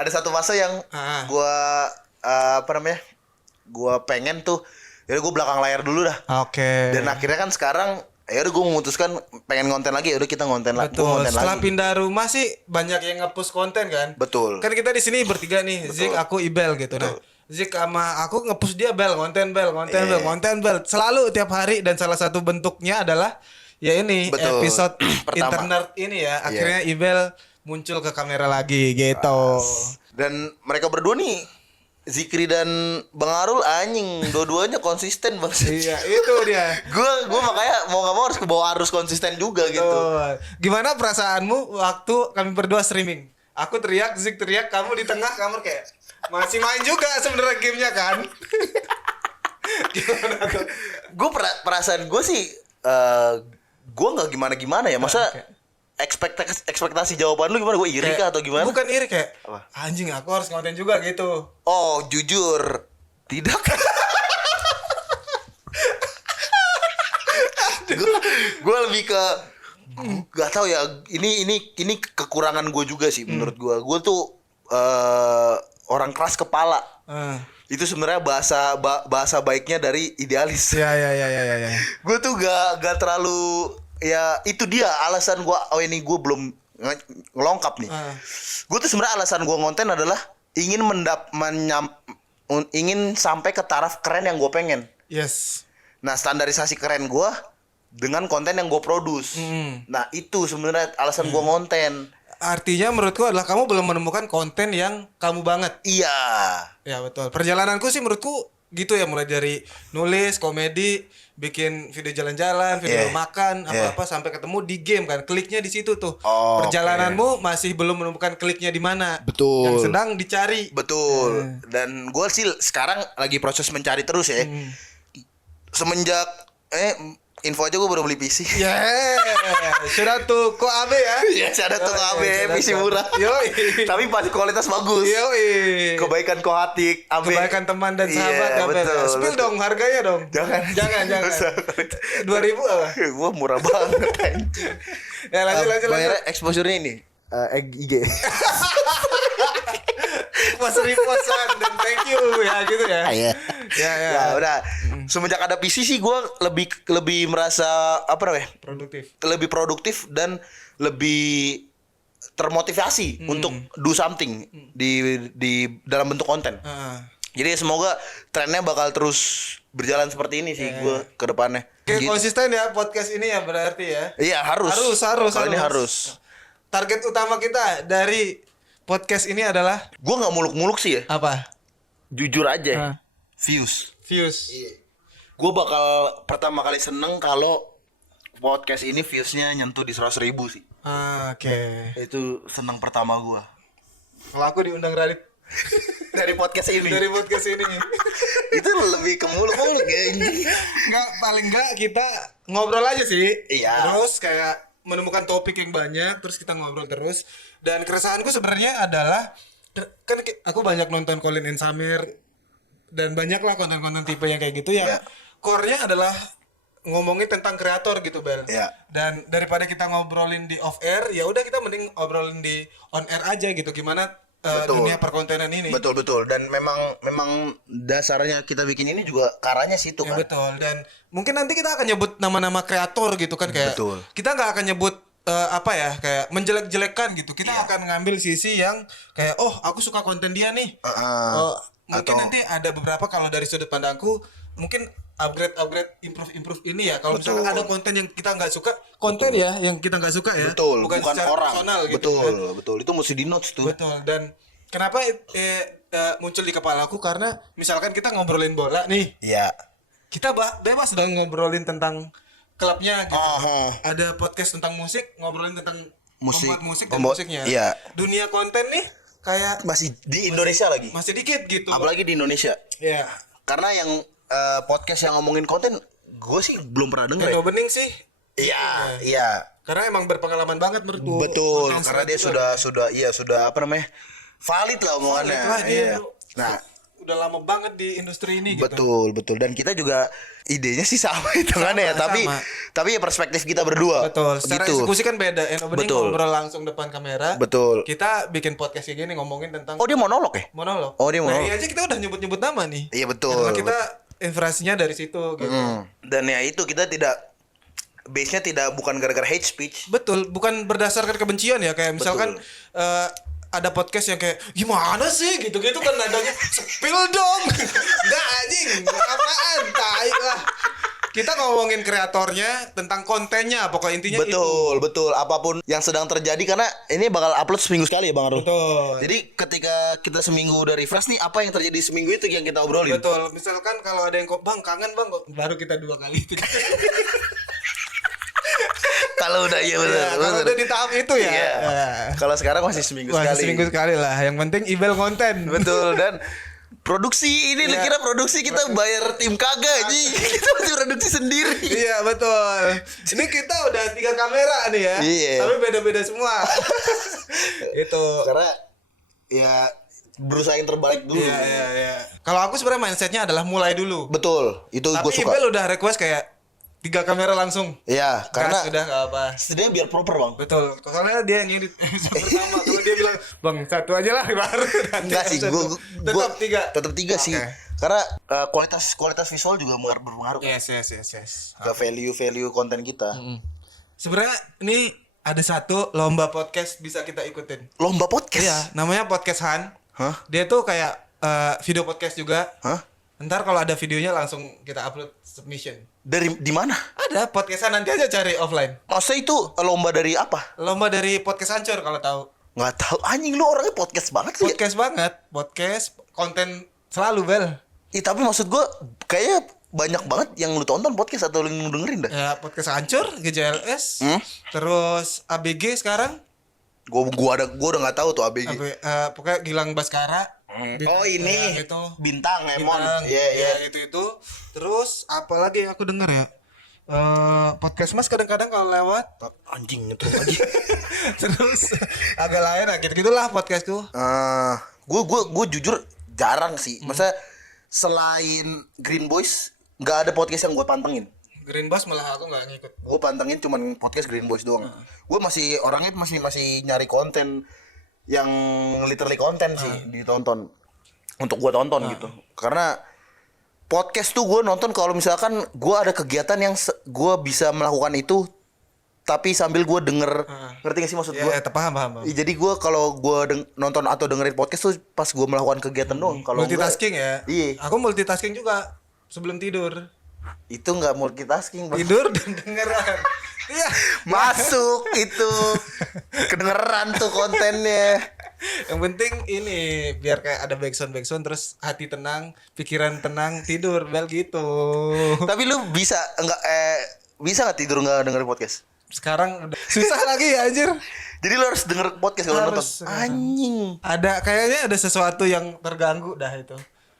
ada satu fase yang gue gue pengen tuh ya gue belakang layar dulu dah. Oke. Dan akhirnya kan sekarang ya udah gue memutuskan pengen konten lagi, ya udah kita konten lagi. Betul. Setelah pindah rumah sih banyak yang nge-push konten kan. Betul. Kan kita di sini bertiga nih, Zik, aku, Ibel gitu. Betul. Nah, Zik sama aku nge-push dia konten bel. Selalu tiap hari, dan salah satu bentuknya adalah ya ini episode internet ini ya. Akhirnya Ibel muncul ke kamera lagi gitu. Dan mereka berdua nih, Zikri dan Bang Arul anjing, dua-duanya konsisten Bang. Iya, itu dia. Gue makanya mau gak mau harus kebawa arus konsisten juga gitu. Gimana perasaanmu waktu kami berdua streaming? Aku teriak, Zik teriak, kamu di tengah kamar kayak masih main juga sebenarnya gamenya kan? Gimana tuh? Gue perasaan gue sih, gue nggak gimana ya, masa ekspektasi jawaban lu gimana? Gue iri kah atau gimana? Bukan iri, kayak anjing aku harus ngonten juga gitu. Oh jujur tidak. Gue lebih ke gak tahu ya, ini kekurangan gue juga sih menurut gue. Gue tuh orang keras kepala. Itu sebenarnya bahasa baiknya dari idealis. Ya. Gue tuh gak terlalu, ya itu dia alasan gue. Oh ini gue belum ngelongkap nih. Gue tuh sebenarnya alasan gue ngonten adalah ingin ingin sampai ke taraf keren yang gue pengen. Yes. Nah standarisasi keren gue dengan konten yang gue produce. Nah itu sebenarnya alasan gue ngonten. Artinya menurutku adalah kamu belum menemukan konten yang kamu banget. Iya. Ya betul. Perjalananku sih menurutku gitu ya, mulai dari nulis komedi, bikin video jalan-jalan, video makan, apa-apa sampai ketemu di game kan. Kliknya di situ tuh. Perjalananmu masih belum menemukan kliknya di mana. Betul. Yang sedang dicari. Betul. Dan gue sih sekarang lagi proses mencari terus ya. Semenjak info aja gue baru beli PC. Sudah tuh kok AB ya? Iya, sudah tuh AB PC murah. Yoi. Tapi pasti kualitas bagus. Yoi. Kebaikan Kohatik, AB. Kebaikan teman dan sahabat. Betul. Spill dong harganya dong. Jangan. 2.000 apa? Gua murah banget anjing. Ya lanjut. Bayarnya exposure-nya ini. IG. Pas reposan dan thank you ya gitu ya. Iya. Ya. Udah. Semenjak ada PC sih gue lebih merasa produktif. Lebih produktif dan lebih termotivasi untuk do something di dalam bentuk konten. Jadi semoga trennya bakal terus berjalan seperti ini sih gue ke depannya. Oke, konsisten ya podcast ini ya berarti ya. Iya, harus. Ini harus. Target utama kita dari podcast ini adalah, gue nggak muluk-muluk sih ya. Apa? Jujur aja. Views. Iya. Gue bakal pertama kali seneng kalau podcast ini viewsnya nyentuh di 100.000 sih. Oke. Itu seneng pertama gue. Kalau aku diundang Radit Dari podcast ini. Itu lebih ke muluk-muluk ya. Enggak, paling enggak kita ngobrol aja sih. Iya. Terus kayak menemukan topik yang banyak, terus kita ngobrol terus. Dan keresahanku sebenarnya adalah, kan aku banyak nonton Colin and Samir dan banyak lah konten-konten tipe yang kayak gitu ya. Core-nya adalah ngomongin tentang kreator gitu, Bel. Iya. Dan daripada kita ngobrolin di off air, ya udah kita mending ngobrolin di on air aja gitu. Gimana dunia perkontenan ini. Betul. Dan memang dasarnya kita bikin ini juga karanya situ Ya, kan. betul. Dan mungkin nanti kita akan nyebut nama-nama kreator gitu kan kayak. Betul. Kita nggak akan nyebut apa ya kayak menjelek-jelekan gitu. Kita akan ngambil sisi yang kayak aku suka konten dia nih. Mungkin nanti ada beberapa kalau dari sudut pandangku mungkin upgrade improve ini ya. Kalau misalkan ada konten yang kita nggak suka, konten ya yang kita nggak suka ya. Betul, bukan secara orang. personal gitu. Betul. Itu mesti di notes tuh. Betul. Dan kenapa muncul di kepalaku karena misalkan kita ngobrolin bola nih. Iya. Kita bebas dong ngobrolin tentang klubnya gitu. Ada podcast tentang musik, ngobrolin tentang pembuat musik dan musiknya. Iya. Dunia konten nih kayak Masih di Indonesia lagi. masih dikit gitu. Apalagi di Indonesia. Ya. Karena yang podcast yang ngomongin konten gue sih belum pernah denger. Eno Bening sih. Iya. Karena emang berpengalaman banget menurutku. Betul, Konten karena dia juga. sudah apa namanya? Valid lah omongannya. Valid lah dia. Iya. Nah, Udah lama banget di industri ini gitu. betul. Dan kita juga idenya sih sama hitungannya ya, tapi ya perspektif kita berdua. Betul. Secara gitu. eksekusi kan beda. Eno Bening Betul. ngobrol langsung depan kamera. Betul. Kita bikin podcast kayak gini ngomongin tentang Oh, dia monolog ya? monolog. Oh, dia Nah, monolog. ini aja kita udah nyebut-nyebut nama nih. Iya, betul. Karena kita inspirasinya dari situ gitu. Dan ya itu kita tidak base-nya bukan gara-gara hate speech. Betul, bukan berdasarkan kebencian ya kayak misalkan ada podcast yang kayak gimana sih gitu-gitu kan nadanya spill dong. Enggak anjing, apaan tai lah. Kita ngomongin kreatornya tentang kontennya pokok intinya itu. Betul. Apapun yang sedang terjadi karena ini bakal upload seminggu sekali ya Bang Arul. Betul. Jadi ketika kita seminggu udah refresh nih, apa yang terjadi seminggu itu yang kita obrolin. Betul. Misalkan kalau ada yang kok Bang kangen Bang kok baru kita 2 kali. Kalau udah iya benar. Kalau udah di tahap itu ya. Iya. Ya. Kalau sekarang masih seminggu Wah, sekali. seminggu sekali lah. Yang penting ibel konten. Betul. Dan produksi ini Iya. kira produksi kita bayar tim kagak Ji. Kita masih produksi sendiri. Iya betul. Ini kita udah 3 kamera nih ya. Iya. Tapi beda-beda semua. Itu. Karena ya berusaha yang terbaik dulu. Iya. Kalau aku sebenarnya mindsetnya adalah mulai dulu. Betul. Itu gue Tapi suka. Ibel udah request kayak 3 kamera langsung. Iya, karena Gas, udah gak apa. setidaknya biar proper Bang. Betul. Soalnya dia yang ngedit pertama. Kalau dia bilang Bang 1 aja lah baru. Enggak sih, Tetap 3. Tetap 3 sih. Oke. Karena kualitas visual juga berpengaruh Yes. ke value konten kita. Sebenarnya ini ada satu lomba podcast bisa kita ikutin. Lomba podcast. Iya, namanya Podcast Han. Hah? Dia tuh kayak video podcast juga. Hah? Ntar kalau ada videonya langsung kita upload submission. Di mana? Ada podcastan nanti aja cari offline. Maksudnya itu lomba dari apa? Lomba dari podcast hancur kalau tahu. Nggak tahu. Anjing lu orangnya podcast banget sih. Podcast banget, podcast konten selalu Bel. Tapi maksud gua kayaknya banyak banget yang lu tonton podcast atau lu dengerin dah. Ya podcast hancur, GJLS, terus ABG sekarang. Gua udah nggak tahu tuh ABG. Pokoknya Gilang Baskara. Oh ini Ya, itu. Bintang Emon. Iya. Ya, itu. Terus apa lagi yang aku dengar ya? Podcast Mas kadang-kadang kalau lewat. Anjing nyetel lagi. Terus agak lain lah gitu-gitulah podcastku. Gue jujur jarang sih. Masa selain Green Boys nggak ada podcast yang gue pantengin. Green Bass malah aku nggak ngikut. Gue pantengin cuman podcast Green Boys doang. Gue masih orangnya masih nyari konten yang literally konten sih ditonton untuk gue tonton gitu. Karena podcast tuh gue nonton kalau misalkan gue ada kegiatan yang gue bisa melakukan itu tapi sambil gue denger. Ngerti gak sih maksud gue? Ya, paham. Jadi gue kalau gue nonton atau dengerin podcast tuh pas gue melakukan kegiatan doang. Kalau Multitasking ya. Iya. Aku multitasking juga sebelum tidur. Itu nggak multitasking Bang. Tidur dan dengeran. Iya. Masuk itu kedengeran tuh kontennya. Yang penting ini biar kayak ada backsound terus hati tenang, pikiran tenang, tidur Bel gitu. Tapi lu bisa nggak tidur nggak dengerin podcast? Sekarang udah susah lagi ya anjir. Jadi lu harus denger podcast kalau nonton. Harus. Anjing. Kayaknya ada sesuatu yang terganggu dah itu.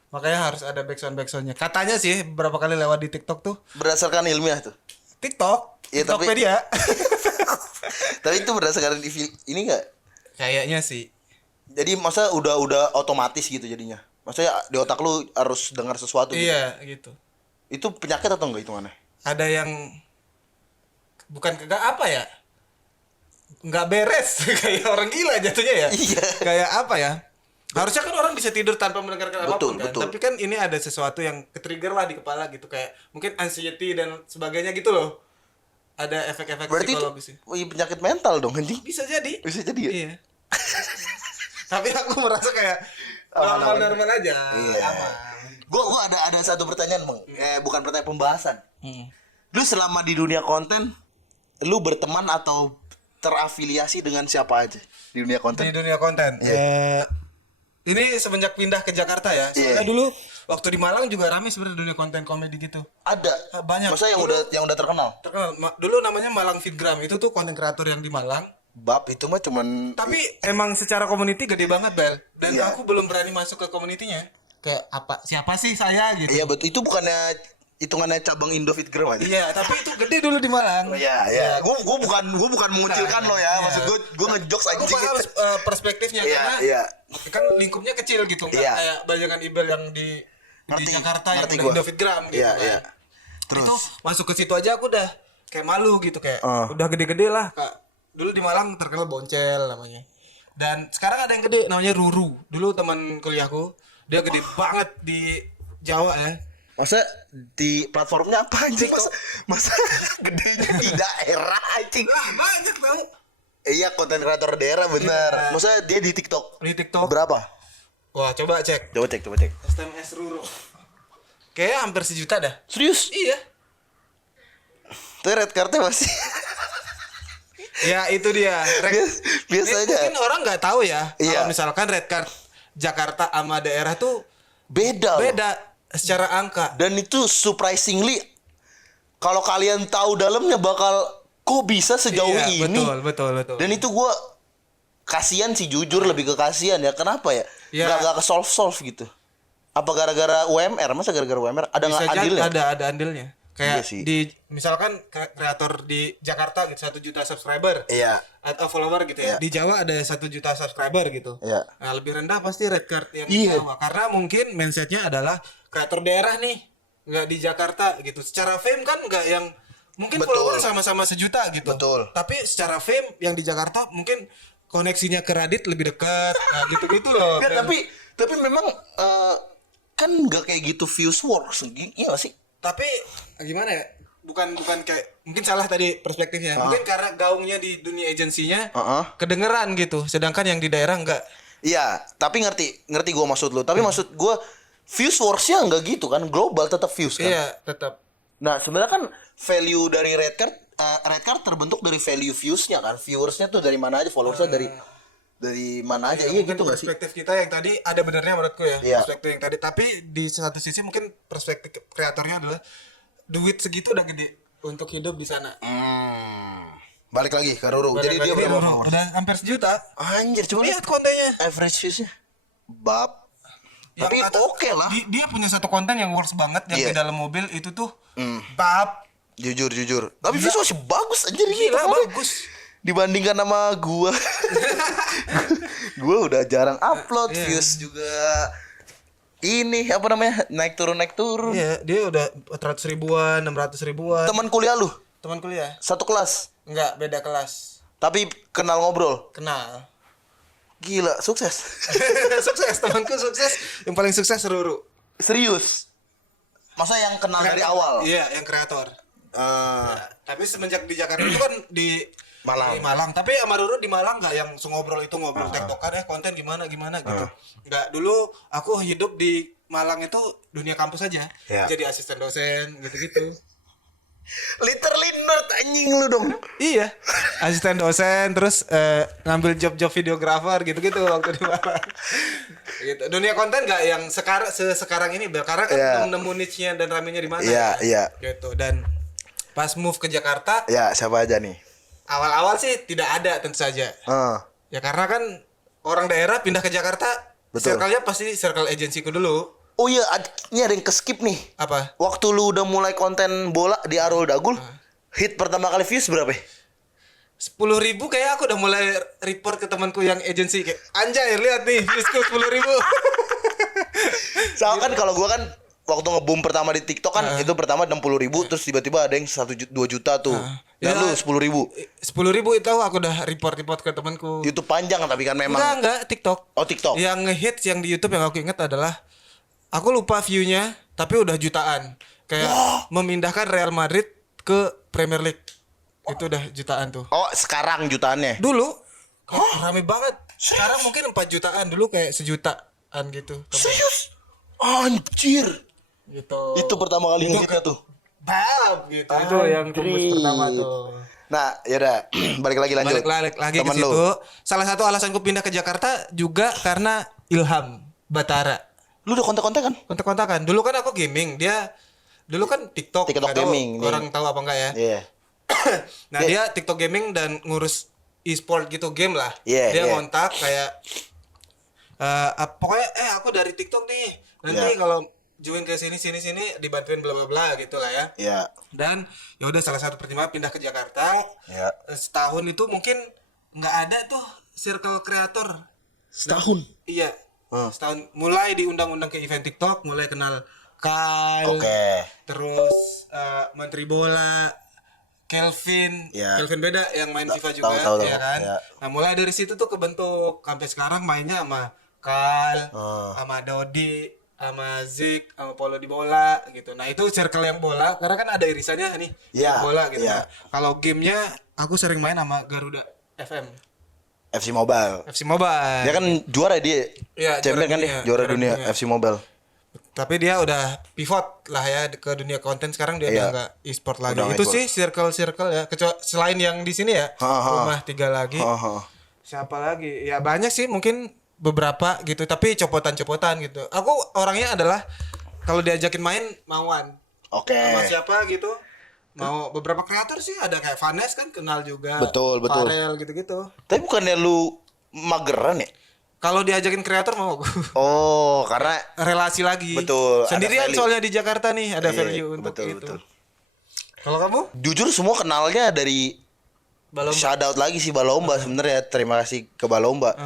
Makanya harus ada backsoundnya. Katanya sih beberapa kali lewat di TikTok tuh. Berdasarkan ilmiah tuh. TikTok, Ya, Tokopedia. Tapi itu berdasarkan ini enggak? Kayaknya sih. Jadi masa udah otomatis gitu jadinya. Maksudnya di otak lu harus dengar sesuatu gitu. Iya, gitu. Itu penyakit atau enggak hitungannya? ada yang bukan kagak apa ya? Nggak beres kayak orang gila jatuhnya ya. Iya. Kayak apa ya? Harusnya kan orang bisa tidur tanpa mendengarkan apapun kan. Betul. Tapi kan ini ada sesuatu yang ke-trigger lah di kepala gitu kayak mungkin anxiety dan sebagainya gitu loh. Ada efek-efek Berarti itu psikologis sih. penyakit mental dong anjing. Bisa jadi. Bisa jadi ya? Iya. Tapi aku merasa kayak normal aja. Iya. Aman. Gua ada satu pertanyaan, Bang. Bukan pertanyaan, pembahasan. Lu selama di dunia konten, lu berteman atau terafiliasi dengan siapa aja di dunia Di konten? dunia konten. Ini semenjak pindah ke Jakarta ya. Soalnya Iya. dulu waktu di Malang juga rame sebenarnya dunia konten komedi gitu. Ada Banyak. Masa yang udah terkenal? Terkenal. Dulu namanya Malang Fitgram. Itu tuh konten kreator yang di Malang. Bab itu mah cuman Tapi emang secara community gede banget, Bel. Dan Iya. aku belum berani masuk ke community-nya. Kayak apa? Siapa sih saya gitu. iya betul, itu bukannya hitungannya cabang Indo Fitgram aja. Iya, tapi itu gede dulu di Malang. Iya. Gua bukan mengucilkan lo ya. Maksud gua ngejokes Aku anjing. paham perspektifnya Iya, karena iya. kan lingkupnya kecil gitu kan. Iya. Kayak Bayangan Ibel yang di Ngerti, Jakarta yang ngerti udah gua. Indovidgram gitu Iya, kan. iya. Terus Itu masuk ke situ aja aku udah kayak malu gitu kayak Ah. udah gede-gede lah. Kak. Dulu di Malang terkenal Boncel namanya. Dan sekarang ada yang gede namanya Ruru. Dulu teman kuliahku, dia gede banget di Jawa ya. masa di platformnya apa anjing? TikTok. Masa gedenya di daerah anjing? Banyak tau. Iya, konten kreator daerah benar. Iya. Masa dia di TikTok? Di TikTok. Berapa? Wah, coba cek. Coba cek. SMS Ruru. Kayaknya hampir 1 juta dah. Serius? Iya. Tuh red cardnya masih Ya itu dia. biasanya Mungkin orang nggak tahu ya. Iya. Kalau misalkan red card Jakarta sama daerah tuh beda loh. beda secara angka. Dan itu surprisingly, kalau kalian tahu dalamnya bakal kok bisa sejauh Iya, ini. Betul. Dan itu gue kasihan sih, jujur lebih ke kasihan ya. Kenapa ya? Ya. Gak ke solve gitu. Apa gara-gara UMR? Masa gara-gara UMR? Ada nggak Bisa jadi adilnya? ada andilnya. Kayak Iya sih. di misalkan kreator di Jakarta gitu 1 juta subscriber. Iya. Atau follower gitu ya. Iya. Di Jawa ada 1 juta subscriber gitu. Iya. Nah, lebih rendah pasti red card yang Iya. di Jawa. Karena mungkin mindsetnya adalah kreator daerah nih, nggak di Jakarta gitu. Secara fame kan nggak yang mungkin Betul. follower sama-sama 1 juta gitu. Betul. Tapi secara fame yang di Jakarta mungkin koneksinya ke Radit lebih dekat. Nah, gitu-gitu loh. Nggak, Dan- tapi memang kan nggak kayak gitu views wars. Iya nggak sih? tapi gimana ya? Bukan kayak mungkin salah tadi perspektifnya. Mungkin karena gaungnya di dunia agensinya kedengeran gitu. Sedangkan yang di daerah enggak. Iya, tapi ngerti gue maksud lu. Tapi maksud gue views warsnya nggak gitu kan, global tetap views kan. Iya, tetap. Nah sebenarnya kan value dari red card terbentuk dari value viewsnya kan. Viewersnya tuh dari mana aja, followersnya dari mana aja. Iya Mungkin gitu nggak sih? perspektif kita yang tadi ada benernya menurutku ya. Iya. Perspektif yang tadi. Tapi di satu sisi mungkin perspektif kreatornya adalah duit segitu udah gede untuk hidup di sana. Balik lagi ke Ruru. Jadi dia berapa followers? Udah hampir 1 juta. Anjir, coba Lihat kontennya. average viewsnya. Bab. Yang Tapi kata- oke lah. Dia punya satu konten yang works banget yang Iya. di dalam mobil itu tuh bab. Jujur. Tapi views masih bagus anjir. Gila, Kemarin bagus. dibandingkan sama gua. Gua udah jarang upload, Iya. views juga ini apa namanya? Naik turun. Iya, dia udah 400 ribuan, 600 ribuan. Teman kuliah lu Teman kuliah. satu kelas, Enggak, beda kelas. tapi kenal ngobrol. Kenal. Gila, sukses. Sukses, temanku sukses. Yang paling sukses Ruru. Serius. Masa yang kenal dari awal? Iya, yang kreator. Tapi semenjak di Jakarta itu kan di Malang. Di Malang. Tapi sama Ruru di Malang nggak yang ngobrol itu ngobrol tektokan konten gimana gitu. Nggak, dulu aku hidup di Malang itu dunia kampus aja. Iya. Jadi asisten dosen gitu-gitu. Literally nerd anjing lu dong. Iya, asisten dosen terus ngambil job-job videografer gitu-gitu waktu di Malang. Gitu. Dunia konten nggak yang sekarang ini, Bel. Karena kan Iya. belum nemu niche-nya dan ramenya di mana. Iya. Gitu. Dan pas move ke Jakarta, Ya, siapa aja nih? awal-awal sih tidak ada tentu saja. Ya karena kan orang daerah pindah ke Jakarta, Betul. circle-nya pasti circle agensiku dulu. Oh iya, ini ada yang ke-skip nih. Apa? Waktu lu udah mulai konten bola di Arul Dagul, hit pertama kali views berapa? 10.000 kayak aku udah mulai report ke temanku yang agensi kayak anjay lihat nih viewsku 10.000. Soalnya kan kalau gua kan waktu nge-boom pertama di TikTok kan itu pertama 60.000 terus tiba-tiba ada yang 2 juta tuh. Dan lu 10.000. 10.000 itu aku udah report ke temanku. YouTube panjang tapi kan memang. Enggak, TikTok. Oh, TikTok. Yang ngehits yang di YouTube yang aku ingat adalah aku lupa view-nya tapi udah jutaan. Kayak memindahkan Real Madrid ke Premier League. Itu udah jutaan tuh. Oh, sekarang jutaannya. Dulu rame banget. Sekarang mungkin 4 jutaan, dulu kayak sejutaan gitu. Serius? Anjir. Gitu. Itu pertama kali ngehitnya tuh. Bab gitu. Itu yang tembus pertama tuh. Nah, yaudah balik lagi lanjut. Balik lagi ke Temen situ. lu. Salah satu alasanku pindah ke Jakarta juga karena Ilham Batara. Lu udah kontak-kontak kan? Kontak-kontakan. Dulu kan aku gaming, dia dulu kan TikTok nggak tahu gaming. orang tahu apa enggak ya. Iya. Nah, dia TikTok gaming dan ngurus e-sport gitu, game lah. Iya, Dia iya. ngontak kayak pokoknya aku dari TikTok nih. Nanti kalau join ke sini dibantuin bla bla bla gitu lah ya. Iya. Dan ya udah salah satu pertimbangan pindah ke Jakarta. Iya. Setahun itu mungkin nggak ada tuh circle kreator. Setahun. Iya. Setahun mulai diundang-undang ke event TikTok, mulai kenal Kyle. Oke. Terus Menteri Bola, Kelvin, Iya. Kelvin beda yang main FIFA juga, tahu. ya kan. Iya. Nah mulai dari situ tuh kebentuk sampai sekarang mainnya sama Kyle, sama Dodi, sama Zik, sama Paulo di bola gitu. Nah itu circle yang bola, karena kan ada irisannya nih Iya, yang bola gitu. iya. Nah, kalau gamenya aku sering main sama Garuda FM, FC Mobile. FC Mobile. Dia kan juara dia. Iya, Champion juara kan dia, dunia. juara Juara dunia dunia. FC Mobile. Tapi dia udah pivot lah ya ke dunia konten, sekarang dia Iya. udah nggak e-sport lagi. Udah nggak Itu e-sport. sih circle ya. Selain yang di sini ya, rumah 3 lagi. Siapa lagi? Ya banyak sih, mungkin beberapa gitu. Tapi copotan-copotan gitu. Aku orangnya adalah kalau diajakin main mauan. Oke. Sama siapa gitu? Mau beberapa kreator sih, ada kayak Vanes kan kenal juga. Betul. Farel gitu-gitu. Tapi bukannya lu mageran ya? Kalau diajakin kreator mau. Oh, karena Relasi lagi. Betul, ada Sendirian value. soalnya di Jakarta nih ada Iya, value untuk itu. betul. Kalau kamu? Jujur semua kenalnya dari Balom. shout out lagi sih Balomba sebenarnya. Terima kasih ke Balomba.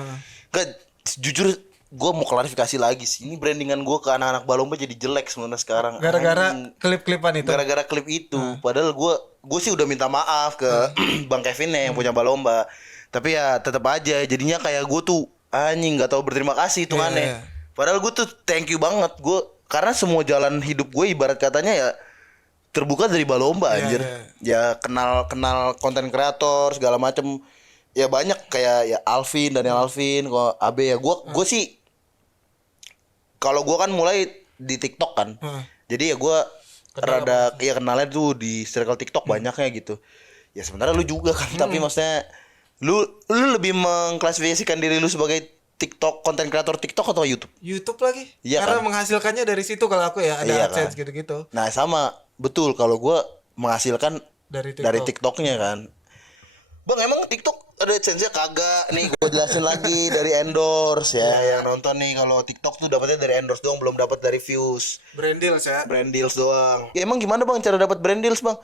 Nggak, jujur gue mau klarifikasi lagi sih. Ini brandingan gue ke anak-anak Balomba jadi jelek sebenarnya sekarang. Gara-gara Anjing. klip-klipan itu. Gara-gara klip itu. Padahal gue sih udah minta maaf ke Bang Kevin yang punya Balomba. Tapi ya tetap aja jadinya kayak gue tuh anjing nggak tahu berterima kasih itu Iya, aneh. iya. Padahal gue tuh thank you banget. Gue karena semua jalan hidup gue ibarat katanya ya terbuka dari Balomba Iya, anjir. iya. Ya kenal konten kreator segala macem. Ya banyak kayak ya Alvin, Daniel Alvin, kok Abe ya. Gue sih kalau gue kan mulai di TikTok kan. Jadi ya gue rada ya kenalnya tuh di circle TikTok banyaknya gitu. Ya sebenarnya lu juga kan, tapi maksudnya lu lebih mengklasifikasikan diri lu sebagai TikTok konten kreator TikTok atau YouTube? YouTube lagi. Iya Karena kan? menghasilkannya dari situ kalau aku ya, ada Iya AdSense kan? gitu-gitu. Nah sama betul kalau gue menghasilkan Dari TikTok. dari TikToknya kan. Bang emang TikTok ada AdSense-nya kagak? Nih gue jelasin lagi dari endorse ya. Yang nonton nih kalau TikTok tuh dapatnya dari endorse doang, belum dapat dari views. Brand deals ya. Brand deals doang. Ya emang gimana bang cara dapat brand deals bang?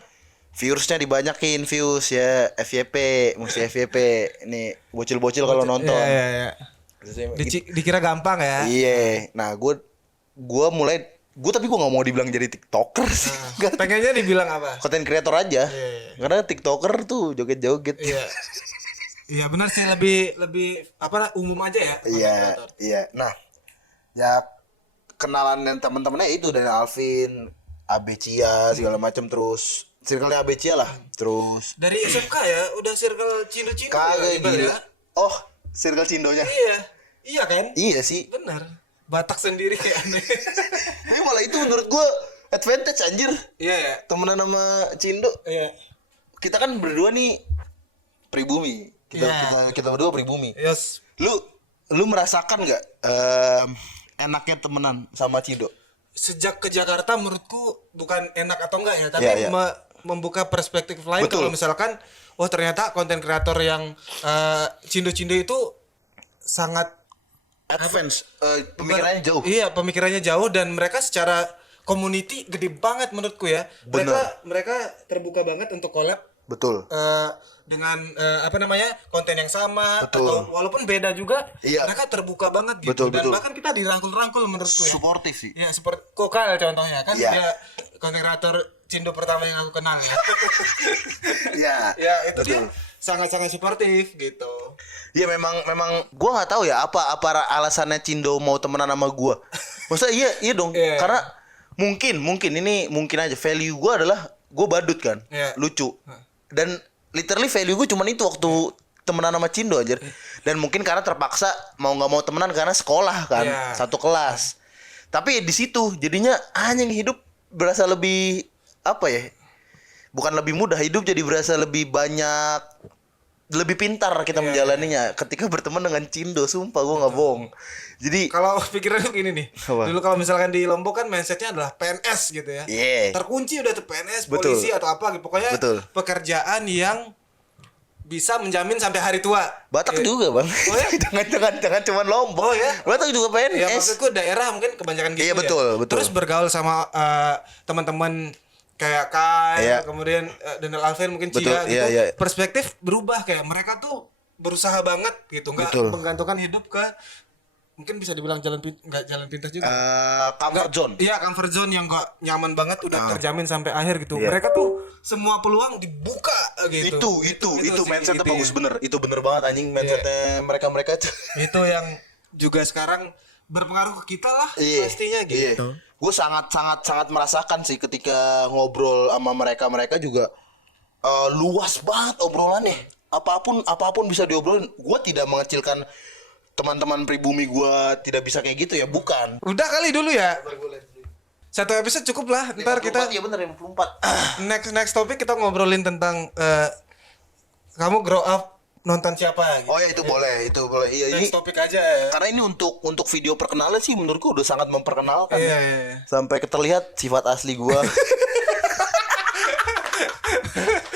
Viewersnya dibanyakin views ya, FYP, mesti FYP. Ini bocil-bocil kalau nonton. Iya. Dikira gampang ya. Iya. Nah gue mulai tapi gue nggak mau dibilang jadi TikToker sih. Nggak. Pengennya dibilang apa? Konten kreator aja. Iya. Karena TikToker tuh joget-joget. Iya. Iya benar sih, lebih apa umum aja ya. Iya. Nah, ya kenalan dan teman-temannya itu dari Alvin, Abecia segala macam terus circle-nya Abecia lah. Terus Dari SMK ya, udah circle Cindo-Cindo kagak ya. gila. Oh, circle Cindonya. Iya. Iya kan? Iya sih. Benar. Batak sendiri kayak aneh. Tapi malah itu menurut gua advantage anjir. Iya ya. Temenan sama Cindo. Iya. Kita kan berdua nih pribumi. Kita berdua pribumi. Yes. Lu merasakan nggak enaknya temenan sama Cido? Sejak ke Jakarta menurutku bukan enak atau enggak ya, tapi Iya. membuka perspektif lain. Betul. Kalau misalkan ternyata konten kreator yang Cindo-Cindo itu sangat Advance, pemikirannya jauh. Iya, pemikirannya jauh dan mereka secara community gede banget menurutku ya. Bener. Mereka terbuka banget untuk collab Betul. Dengan apa namanya konten yang sama Betul. atau walaupun beda juga, Iya. mereka terbuka banget gitu. Betul, Dan betul. bahkan kita dirangkul-rangkul menurutku ya. Suportif sih. Ya seperti Kokal contohnya kan Iya. dia konten kreator Cindo pertama yang aku kenal ya. Iya. Ya itu Betul. dia sangat-sangat suportif gitu. Iya memang gua nggak tahu ya apa alasannya Cindo mau temenan sama gua. Masa iya dong. Iya. Karena mungkin ini mungkin aja value gua adalah gua badut kan. Iya. Lucu. Dan literally value gua cuman itu waktu temenan sama Cindo aja. Dan mungkin karena terpaksa mau nggak mau temenan karena sekolah kan, Iya. satu kelas. Tapi di situ jadinya anjing hidup berasa lebih apa ya? Bukan lebih mudah, hidup jadi berasa lebih banyak, lebih pintar kita menjalaninya ketika berteman dengan Cindo. Sumpah gue nggak bohong. Jadi Kalau pikiran lu gini nih. Apa? Dulu kalau misalkan di Lombok kan mindsetnya adalah PNS gitu ya. Iya. Terkunci udah tuh PNS, Betul. polisi atau apa gitu. Pokoknya Betul. pekerjaan yang bisa menjamin sampai hari tua. Batak juga bang. Oh ya? jangan cuma Lombok. Oh ya? Batak juga PNS. Ya maksudku daerah mungkin kebanyakan gitu Iya, ya. betul. Terus bergaul sama teman-teman kayak Kai, Iya. kemudian Daniel Alvin mungkin Betul, Cia gitu. iya. Perspektif berubah kayak mereka tuh berusaha banget gitu, nggak Betul. menggantungkan hidup ke mungkin bisa dibilang nggak jalan pintas juga. Comfort zone. Iya, comfort zone yang gak nyaman banget udah terjamin sampai akhir gitu. Iya. Mereka tuh semua peluang dibuka gitu. Itu sih, mindsetnya gitu bagus ya. bener. Itu bener banget anjing mindsetnya mereka Itu yang juga sekarang berpengaruh ke kita lah Iya. pastinya gitu. Gue sangat merasakan sih ketika ngobrol sama mereka juga luas banget obrolannya. Apapun bisa diobrolin. Gue tidak mengecilkan teman-teman pribumi gue tidak bisa kayak gitu ya, bukan. Udah kali dulu ya. Satu episode cukup lah. Ntar kita ya bener 54. next topik kita ngobrolin tentang kamu grow up nonton siapa gitu. Oh ya itu boleh. Iya ini Next topik aja ya. karena ini untuk video perkenalan sih menurutku udah sangat memperkenalkan. Iya. Sampai terlihat sifat asli gua.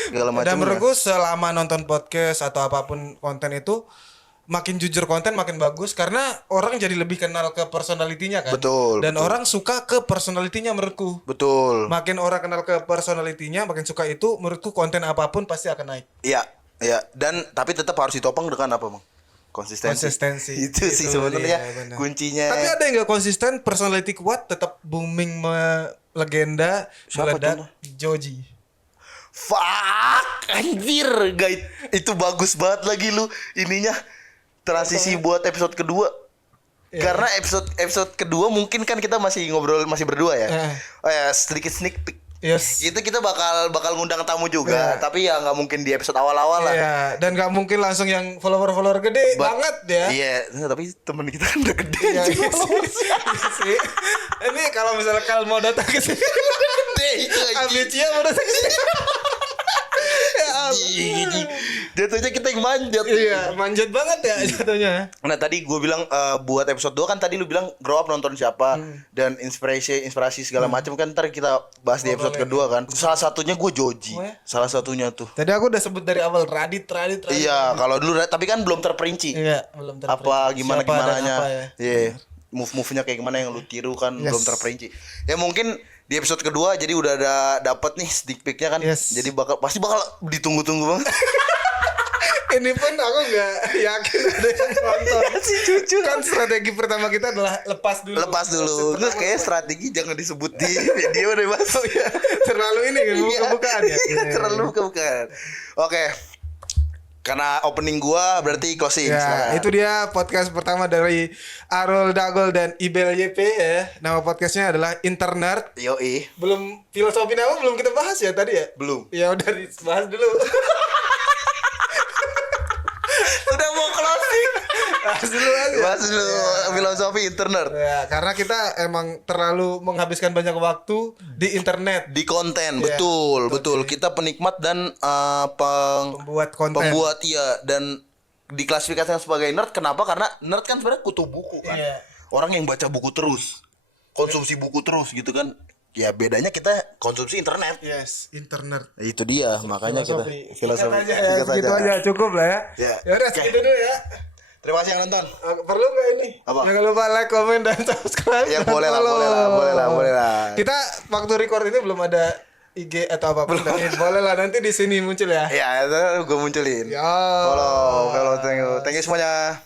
Segala macam. Dan menurutku selama nonton podcast atau apapun konten itu makin jujur konten makin bagus karena orang jadi lebih kenal ke personalitinya kan. Betul, Dan betul. orang suka ke personalitinya menurutku. Betul. Makin orang kenal ke personalitinya makin suka itu menurutku konten apapun pasti akan naik. Iya. Dan tapi tetap harus ditopang dengan apa, Bang? Konsistensi. Itu sih sebenarnya dia, benar. kuncinya. Tapi ada yang gak konsisten, personality kuat tetap booming legenda Siapa meledak contoh? Joji. Fuck, anjir, guys. Itu bagus banget lagi lu ininya. Transisi buat episode kedua. Iya. Karena episode kedua mungkin kan kita masih ngobrol masih berdua ya. Eh. Oh ya, sedikit sneak peek. Yes. Itu kita bakal ngundang tamu juga, Iya. tapi ya nggak mungkin di episode awal-awal lah. Iya, dan gak mungkin langsung yang follower gede banget ya. Iya, tapi temen kita kan udah gede. Iya, anjing, iya sih. followersnya. Iya sih. Ini kalau misalnya kalian mau datang ke sini, Gede itu anjing. Abicia mau datang ke sini. Ya Anjing. Jatuhnya kita yang manjat. Iya, manjat banget ya jatuhnya. Nah tadi gue bilang buat episode 2 kan tadi lu bilang grow up nonton siapa dan inspirasi segala macam kan ntar kita bahas di episode kedua kan. Salah satunya gue Joji. Oh ya? Salah satunya tuh. Tadi aku udah sebut dari awal Radit. Iya, kalau dulu tapi kan belum terperinci. Iya, belum terperinci. Apa gimana Siapa dan gimananya. apa ya. Iya. Move-nya kayak gimana yang lu tiru kan Yes. belum terperinci. Ya mungkin di episode kedua jadi udah ada dapat nih sneak peek-nya kan. Yes. Jadi pasti bakal ditunggu-tunggu banget. Ini pun aku nggak yakin ada yang nonton. Si cucu. Kan strategi pertama kita adalah lepas dulu. Lepas dulu. Nggak kayak strategi jangan disebut di video deh Mas. Terlalu ini kan buka-bukaan ya. Iya, terlalu buka-bukaan. Oke. Karena opening gua berarti closing. Ya, Silakan. itu dia podcast pertama dari Arul Dagol dan Ibel YP ya. Nama podcastnya adalah Internerd. Yoi. Belum filosofi nama belum kita bahas ya tadi ya? Belum. Ya udah dibahas dulu. Udah mau closing. Bahas dulu aja. Bahas dulu filosofi internet. Ya, karena kita emang terlalu menghabiskan banyak waktu di internet. Di konten, Iya, betul. Kita penikmat dan Pembuat konten. pembuat iya dan diklasifikasikan sebagai nerd. Kenapa? Karena nerd kan sebenarnya kutu buku kan. Iya. Orang yang baca buku terus, konsumsi buku terus gitu kan. Ya bedanya kita konsumsi internet. Yes, internet. Itu dia, makanya kita Filosofi aja ya, segitu aja cukup lah ya. Ya. Ya udah Oke. segitu dulu ya. Terima kasih yang nonton. Perlu nggak ini? Apa? Jangan lupa like, comment, dan subscribe. Ya dan boleh lah, follow. boleh lah. Kita waktu record ini belum ada IG atau apapun. Boleh lah nanti di sini muncul ya. Ya, itu gue munculin. Ya. Follow, thank you semuanya.